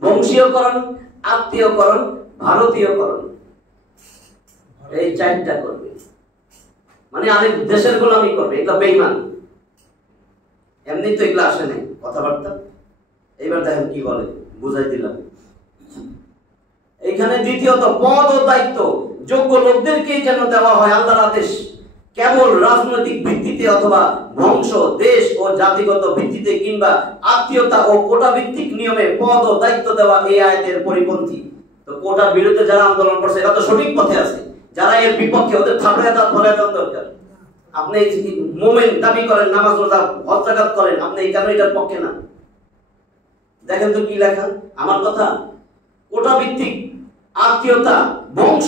বংশীয়করণ, আত্মীয়করণ, ভারতীয়করণ, এই 4টা করবে, মানে আরেক দেশের গোলামি করবে। এটা বেঈমান, এমনি তো এগুলো আসে নাই কথাবার্তা। এইবার দেখেন কি বলে, বুঝাই দিলাম। এখানে দ্বিতীয়ত পদ ও দায়িত্ব যোগ্য লোকদেরকেই যেন দেওয়া হয় আল্লাহর আদেশ। কেবল রাজনৈতিক ভিত্তিতে অথবা বংশ, দেশ ও জাতিগত ভিত্তিতে কিংবা আত্মীয়তা ও কোটা ভিত্তিক নিয়মে পদ ও দায়িত্ব দেওয়া এই আয়াতের পরিপন্থী। তো কোটার বিরুদ্ধে যারা আন্দোলন করছে এরা তো সঠিক পথে আছে, যারা এর বিপক্ষে ওদের থাপড়ায় দেওয়া দরকার। আপনি মুমিন দাবি করেন, নামাজ রোজা হজ যাকাত করেন, আপনি এই কারণে এটার পক্ষে না। দেখেন তো কি লেখা, আমার কথা, কোটা ভিত্তিক, আত্মীয়তা, বংশ,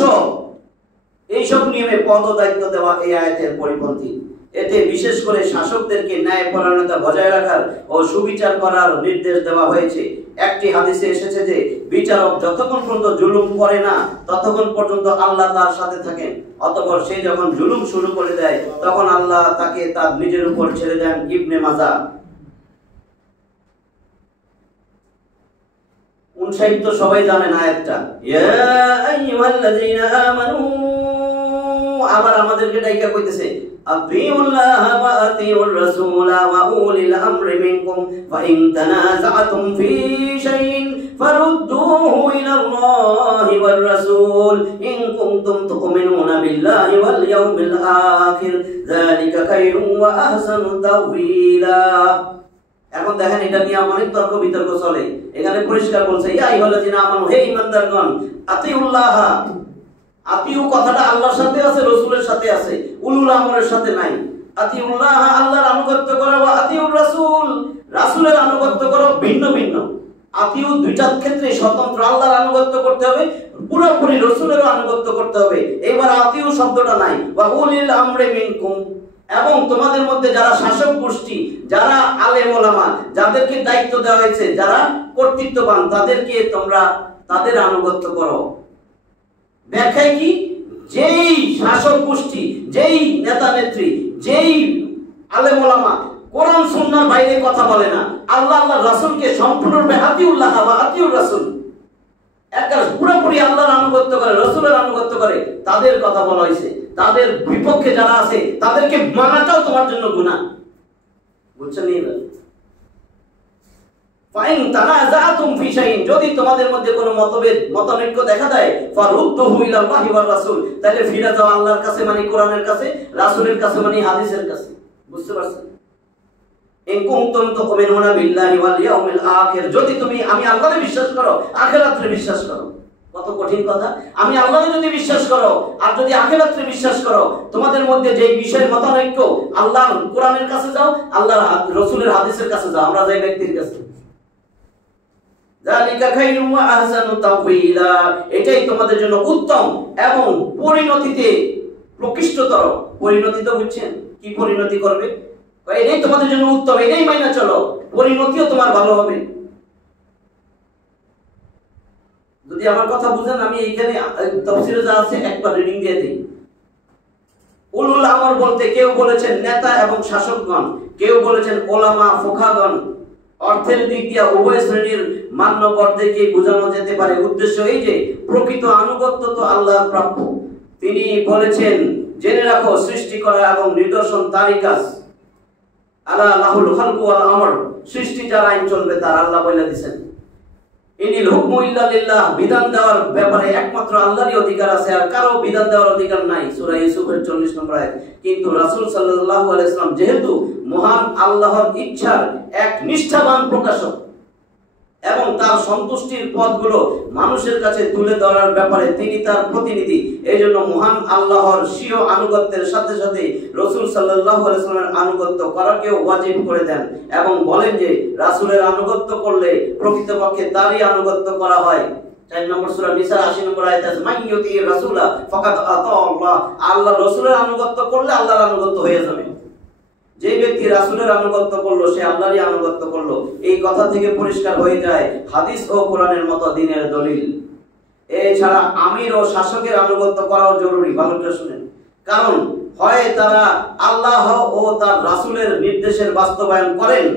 এইসব নিয়মে পদ ও দায়িত্ব দেওয়া এই আয়াতের পরিপন্থী। এতে বিশেষ করে শাসকদেরকে ন্যায়পরায়ণতা বজায় রাখার ও সুবিচার করার নির্দেশ দেওয়া হয়েছে। একটি হাদিসে এসেছে যে বিচারক যতক্ষণ পর্যন্ত জুলুম করে না ততক্ষণ পর্যন্ত আল্লাহ তার সাথে থাকেন, অতঃপর সে যখন জুলুম শুরু করে দেয় তখন আল্লাহ তাকে তার নিজের উপর ছেড়ে দেন। ইবনে মাজাহ 59 তো সবাই জানেন আয়াতটা, ইয়া আইয়ুহাল্লাযীনা আমানু, আবার আমাদেরকে ডাইকা কইতেছে আতিউল্লাহ ওয়া আতিউর রাসূলা ওয়া উলিল আমরি মিনকুম ফা ইন তানাযাআতুম ফি শাইইন ফারুদ্দুহু ইলাল্লাহি ওয়ার রাসূল ইন কুনতুম তু'মিনুনা বিল্লাহি ওয়াল ইয়াউমিল আখির যালিকা খায়রুন ওয়া আহসানু তাওয়িলা। এখন দেখেন এটা নিয়ে অনেক তর্ক বিতর্ক চলে। এখানে পরিষ্কার বলছে ইয়া আইয়ুহাল্লাযীনা আমানু, হে ঈমানদারগণ, আতিউল্লাহ, আতিউ কথাটা আল্লাহর সাথে আছে, রাসূলের সাথে আছে, উলুল আমরের সাথে নাই। আতিউল্লাহ আল্লাহর আনুগত্য করো, ওয়া আতিউর রাসূল রাসূলের আনুগত্য করো, ভিন্ন ভিন্ন। আতিউ দুইটা ক্ষেত্রে স্বতন্ত্র, আল্লাহর আনুগত্য করতে হবে, পুরোপুরি রাসূলেরও আনুগত্য করতে হবে। এবার আতিউ শব্দটা নাই। ওয়া উলিল আমরি মিনকুম, এবং তোমাদের মধ্যে যারা শাসক গোষ্ঠী, যারা আলেম ওলামা, যাদেরকে দায়িত্ব দেওয়া হয়েছে, যারা কর্তৃত্ববান, তাদেরকে তোমরা তাদের আনুগত্য করো। ব্যাখ্যায় কি, যেই শাসক গোষ্ঠী, যেই নেতা নেত্রী, যেই আলেম ওলামা কোরআন সুন্নাহর বাইরে কথা বলে না, আল্লাহ আল্লাহর রাসূলকে সম্পূর্ণরূপে আতিউল্লাহ ওয়া আতিউর রাসূল, একটা পুরোপুরি আল্লাহর আনুগত্য করে, রাসূলের আনুগত্য করে, তাদের কথা বলা হয়েছে। তাদের বিপক্ষে যারা আছে তাদেরকে মানাটাও তোমার জন্য গুনাহ। বুঝছেন না? ফাইন তানাযাতুম ফি শাইইন, যদি তোমাদের মধ্যে কোনো মতানৈক্য দেখা দেয়, ফারুদ্দুহু ইলাল্লাহি ওয়ার রাসূল, তাহলে ফিরে যাও আল্লাহর কাছে, মানে কোরআনের কাছে, রাসূলের কাছে, মানে হাদিসের কাছে। বুঝতে পারছেন? ইন কুনতুম তুমিনুনা বিল্লাহি ওয়াল ইয়াউমিল আখির, যদি তুমি আমি আল্লাহকে বিশ্বাস করো, আখিরাতে বিশ্বাস করো। কত কঠিন কথা! আমি আল্লাহকে যদি বিশ্বাস করো আর যদি আখিরাতে বিশ্বাস করো, তোমাদের মধ্যে যে বিষয়ের মতানৈক্য, আল্লাহর কোরআনের কাছে যাও, আল্লাহর রাসূলের হাদিসের কাছে যাও, আমরা যাই ব্যক্তির কাছে। যালিকা খায়রুম ওয়া আহসানু তাওয়িলা, এটাই তোমাদের জন্য উত্তম এবং পরিণতিতে প্রকৃষ্টতর। পরিণতি তো বুঝছেন, কি পরিণতি করবে? এটাই তোমাদের জন্য উত্তম, এটাই মাইনা চলো, পরিণতিও তোমার ভালো হবে। যদি আমার কথা বুঝেন, আমি এইখানে তাফসীরে যা আছে একবার রিডিং দিয়ে দিই। উলুল আমর বলতে কেউ বলেছেন নেতা এবং শাসকগণ, কেউ বলেছেন ওলামা ফুকাহাগণ। অর্থের দিক দিয়ে উভয় শ্রেণীর মান্যবরদেরকে বোঝানো যেতে পারে। উদ্দেশ্য এই যে প্রকৃত আনুগত্য তো আল্লাহর প্রাপ্য। তিনি বলেছেন, জেনে রাখো সৃষ্টি করা এবং নিদর্শন তারই কাজ। আলা লাহুল খালকু ওয়াল আমর, সৃষ্টি যার আইন চলবে তার, আল্লাহ বলে দিয়েছেন। ইনিল হুকমু ইল্লা লিল্লাহ, বিধান দেওয়ার ব্যাপারে একমাত্র আল্লাহরই অধিকার আছে, আর কারো বিধান দেওয়ার অধিকার নাই। সূরা ইউসুফের 40 নম্বর আয়াত। কিন্তু রাসূল সাল্লাল্লাহু আলাইহি ওয়াসাল্লাম যেহেতু মহান আল্লাহর ইচ্ছার এক নিষ্ঠাবান প্রকাশক এবং তার সন্তুষ্টির পথগুলো মানুষের কাছে তুলে ধরার ব্যাপারে তিনি তার প্রতিনিধি, এই জন্য মহান আল্লাহর স্বীয় আনুগত্যের সাথে সাথে রাসূল সাল্লাল্লাহু আলাইহি ওয়াসাল্লামের আনুগত্য করাকেও ওয়াজিব করে দেন এবং বলেন যে রাসূলের আনুগত্য করলে প্রকৃতপক্ষে তারই আনুগত্য করা হয়। 4 নম্বর সূরা নিসা 80 নম্বর আয়াতে আছে, মান ইউতি রাসূলা ফাকাদ আতা আল্লাহ, আল্লাহ রাসূলের আনুগত্য করলে আল্লাহর আনুগত্য হয়ে যাবে। যে ব্যক্তি রাসূলের আনুগত্য করলো সে আল্লাহরই আনুগত্য করলো। এই কথা থেকে পরিষ্কার হয়ে যায় হাদিস ও কোরআনের মতো দ্বীনের দলিল। এছাড়া আমির ও শাসকের আনুগত্য করাও জরুরি। ভালো করে শুনেন, কারণ হয় তারা আল্লাহ ও তার রাসূলের নির্দেশের বাস্তবায়ন করেন,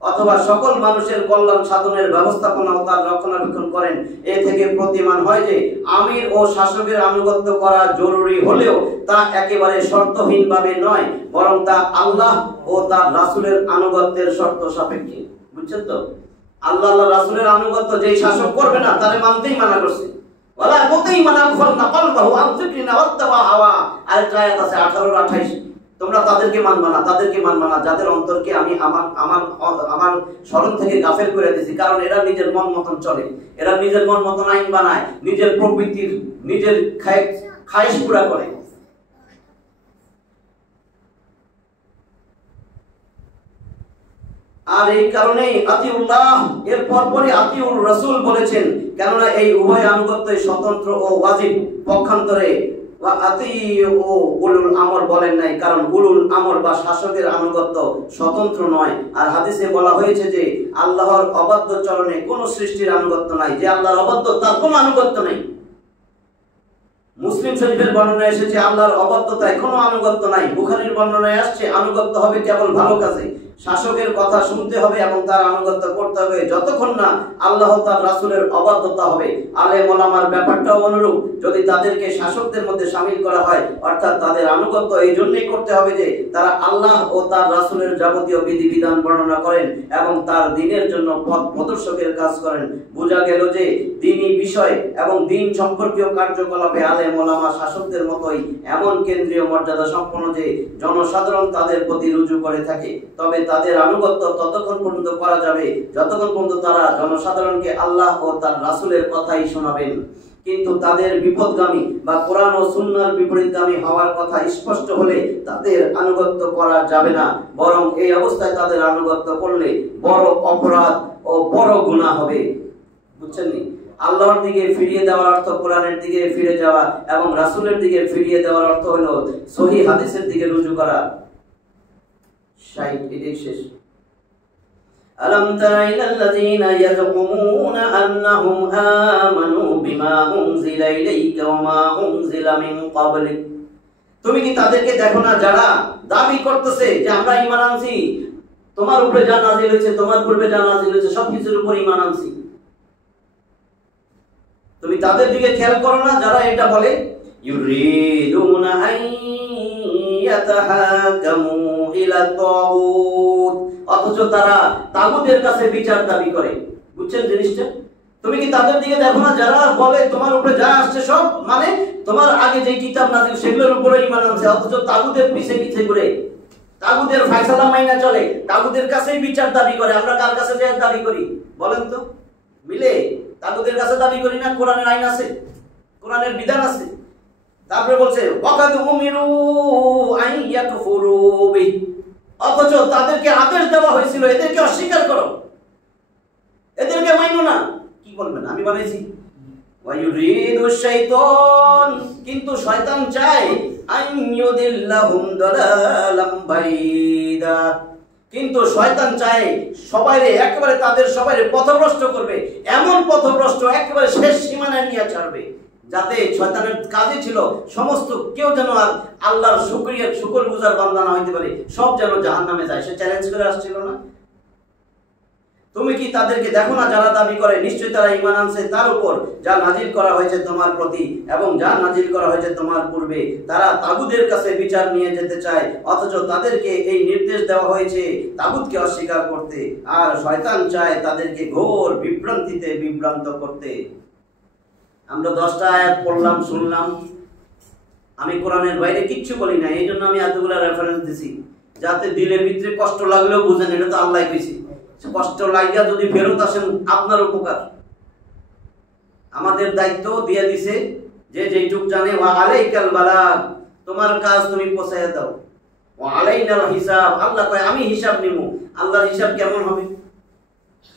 অথবা সকল মানুষের কল্যাণ সাধনের ব্যবস্থাপনা ও তার রক্ষণাবেক্ষণ করেন। এ থেকে প্রতীয়মান হয় যে আমির ও শাসকের আনুগত্য করা জরুরি হলেও তা একেবারে শর্তহীনভাবে নয়, বরং তা আল্লাহ ও তার রাসূলের আনুগত্যের শর্ত সাপেক্ষে। বুঝছেন তো? আল্লাহ রাসূলের আনুগত্য যেই শাসক করবে না তারে মানতেই মানা করছে। ওয়ালা কতই মানা ফালনা কলবাহু আন যিকরিনা ওয়াত্তাবা হাওয়া। আর আয়াত আছে 18-28, তোমরা তাদেরকে মানবা না, তাদেরকে মানবা না যাদের অন্তরকে আমি আমার স্মরণ থেকে গাফেল করে দিয়েছি। কারণ এরা নিজের মন মতন চলে, এরা নিজের মন মতন আইন বানায়, নিজের প্রবৃত্তির নিজের খায়েশ পুরা করে। আর এই কারণেই আতিউল্লাহ এর পরপরই আতিউর রাসূল বলেছেন, কেননা এই উভয় আনুগত্যই স্বতন্ত্র ও ওয়াজিব। পক্ষান্তরে উলুল আমর বলেন নাই, কারণ উলুল আমর বা শাসকের আনুগত্য স্বতন্ত্র নয়। আর হাদিসে বলা হয়েছে যে আল্লাহর অবাধ্য চরণে কোন সৃষ্টির আনুগত্য নাই। যে আল্লাহর অবাধ্য তার কোনো আনুগত্য নাই। মুসলিম শরীফের বর্ণনায় এসেছে আল্লাহর অবাধ্যতায় কোনো আনুগত্য নাই। বুখারীর বর্ণনায় আসছে আনুগত্য হবে কেবল ভালো কাজে। শাসকের কথা শুনতে হবে এবং তার আনুগত্য করতে হবে যতক্ষণ না আল্লাহ তার রাসূলের অবাধ্যতা হবে। আলেম ওলামার ব্যাপারটাও অনুরূপ। যদি তাদেরকে শাসকদের মধ্যে শামিল করা হয়, অর্থাৎ তাদের আনুগত্য এই জন্যই করতে হবে যে তারা আল্লাহ ও তার রাসূলের যাবতীয় বিধিবিধান বর্ণনা করেন এবং তার দ্বীনের জন্য পথ প্রদর্শকের কাজ করেন। বোঝা গেল যে দ্বীনি বিষয় এবং দ্বীন সম্পর্কীয় কার্যকলাপে আলেম ওলামা শাসকদের মতোই এমন কেন্দ্রীয় মর্যাদা সম্পন্ন যে জনসাধারণ তাদের প্রতি রুজু করে থাকে। তবে তাদের আনুগত্য ততক্ষণ পর্যন্ত করা যাবে যতক্ষণ পর্যন্ত তারা জনসাধারণকে আল্লাহ ও তার রাসূলের কথাই শোনাবেন। কিন্তু তাদের বিপদগামী বা কোরআন ও সুন্নাহর বিপরীতগামী হওয়ার কথা স্পষ্ট হলে তাদের আনুগত্য করা যাবে না, বরং এই অবস্থায় তাদের আনুগত্য করলে বড় অপরাধ ও বড় গুনাহ হবে। বুঝছেন নি? আল্লাহর দিকে ফিরিয়ে দেওয়ার অর্থ কোরআনের দিকে ফিরে যাওয়া এবং রাসূলের দিকে ফিরিয়ে দেওয়ার অর্থ হলো সহিহ হাদিসের দিকে রুজু করা। এটাই শেষ। আলাম তারা ইলাল্লাযীনা ইয়াযকুমুনা আন্নাহুম আমানু বিমা উনজিলা ইলাইকা ওয়া মা উনজিলা মিন ক্বাবলিক, তুমি কি তাদেরকে দেখো না যারা দাবি করতেছে যে আমরা ঈমান আনছি, তোমার উপরে যা নাযিল হয়েছে, তোমার পূর্বে যা নাযিল হয়েছে সবকিছুর উপর ঈমান আনছি। তুমি তাদের দিকে খেয়াল করো না যারা এটা বলে ইউরিদুনা আন ইয়াতাহাকামু ইলা তাগুত, অথচ তারা তাগুতের কাছে বিচার দাবি করে। বুঝছেন জিনিসটা? তুমি কি তাদের দিকে দেখো না যারা বলে তোমার উপরে যা আসছে সব মানে তোমার আগে যে কিতাব নাযিল সেগুলোর উপরে ঈমান আনছে, অথচ তাগুতের পিছে পিছে ঘুরে তাগুতের ফয়সালা মাইনা চলে, তাগুতের কাছেই বিচার দাবি করে। আমরা কার কাছে যে দাবি করি বলেন তো? মিলে তাগুতের কাছে দাবি করি না? কোরআনের আইন আছে, কোরআনের বিধান আছে। তারপরে বলছে ওয়াকাদ উমিরু আন ইয়াকফুরু বি, অথচ তাদেরকে আদেশ দেওয়া হয়েছিল এদেরকে অস্বীকার করো, এদেরকে মাইনো না। কি বলবেন? আমি বানাইছি? ওয়ায়ুরিদু শাইতান, কিন্তু শয়তান চায় আন ইউদিল্লাহুম দালালাম বাইদা, কিন্তু শয়তান চায় সবাইরে একেবারে তাদের সবাইরে পথভ্রষ্ট করবে, এমন পথভ্রষ্ট একেবারে শেষ সীমানায় নিয়ে ছাড়বে, যাতে শয়তানের কাজই ছিল সমস্ত কেউ যেন আর আল্লাহর শুকরগুজার বান্দা না হইতে পারে, সব যেন জাহান্নামে যায়। সে চ্যালেঞ্জ করে আসছিল না? তুমি কি তাদেরকে দেখো না যারা দাবি করে নিশ্চয়ই তারা ঈমান আনছে তার উপর যা নাজিল করা হয়েছে তোমার প্রতি এবং যা নাজিল করা হয়েছে তোমার পূর্বে। তারা তাগুতের কাছে বিচার নিয়ে যেতে চায়, অথচ তাদেরকে এই নির্দেশ দেওয়া হয়েছে তাগুতকে অস্বীকার করতে, আর শয়তান চায় তাদেরকে ঘোর বিভ্রান্তিতে বিভ্রান্ত করতে। আমরা 10টা আয়াত পড়লাম, শুনলাম, আমি কোরআনের বাইরে কিচ্ছু বলি না, এই জন্য আমি এতগুলো রেফারেন্স দিছি যাতে দিলের ভিতরে কষ্ট লাগলেও বুঝেন এটা তো আল্লাহ কইছে। কষ্ট লাগিয়া যদি ফেরত আসেন আপনার উপকার। আমাদের দায়িত্ব দিয়ে দিছে যে যেইটুক জানে ওয়া আলাইকাল বালাগ, তোমার কাজ তুমি পৌঁছায় দাও, ওয়া আলাইনাল হিসাব, আল্লাহ কয় আমি হিসাব নিব। আল্লাহর হিসাব কেমন হবে?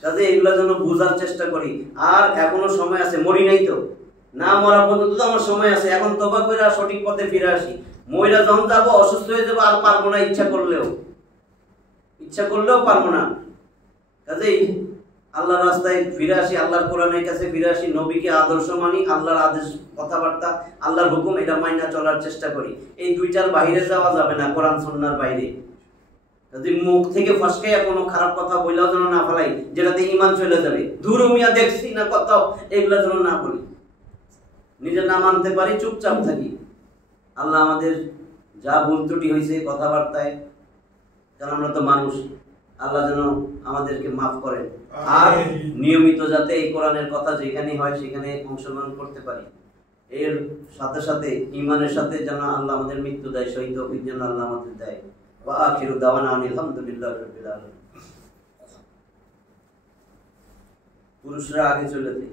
কাজে এগুলা যেন বোঝার চেষ্টা করি। আর এখনো সময় আছে, মরি নাই তো, না মরা পর্যন্ত তো আমার সময় আছে। এখন তওবা কইরা সঠিক পথে ফিরে আসি। মইরা যখন যাবো অসুস্থ হয়ে যাবো আর পারবো না, ইচ্ছা করলেও পারবো না। কাজেই আল্লাহর রাস্তায় ফিরে আসি, আল্লাহর কোরআনের কাছে ফিরে আসি, নবীকে আদর্শ মানি, আল্লাহর আদেশ কথাবার্তা আল্লাহর হুকুম এটা মাইনা চলার চেষ্টা করি। এই দুইটার বাইরে যাওয়া যাবে না, কোরআন সুন্নাহর বাইরে। যদি মুখ থেকে ফসকাইয়া কোনো খারাপ কথা বইলাও যেন না ফেলাই যেটাতে ঈমান চলে যাবে, দূর মিয়া দেখছি না কত, এগুলা যেন না বলি। নিজে না মানতে পারি, চুপচাপ থাকি। আল্লাহ আমাদের যা ভুল ত্রুটি হয়েছে কথাবার্তায়, কারণ আমরা তো মানুষ, আল্লাহ যেন আমাদেরকে মাফ করেন। আর নিয়মিত যাতে এই কোরআনের কথা যেখানে হয় সেখানে অংশগ্রহণ করতে পারি, এর সাথে সাথে ঈমানের সাথে যেন আল্লাহ আমাদের মৃত্যু দেয়, শহীদ তৌফিক যেন আল্লাহ আমাদের দেয়। ওয়া আখিরু দাওয়ানা আলহামদুলিল্লাহি রাব্বিল আলামিন। পুরুষরা আগে চলে যায়।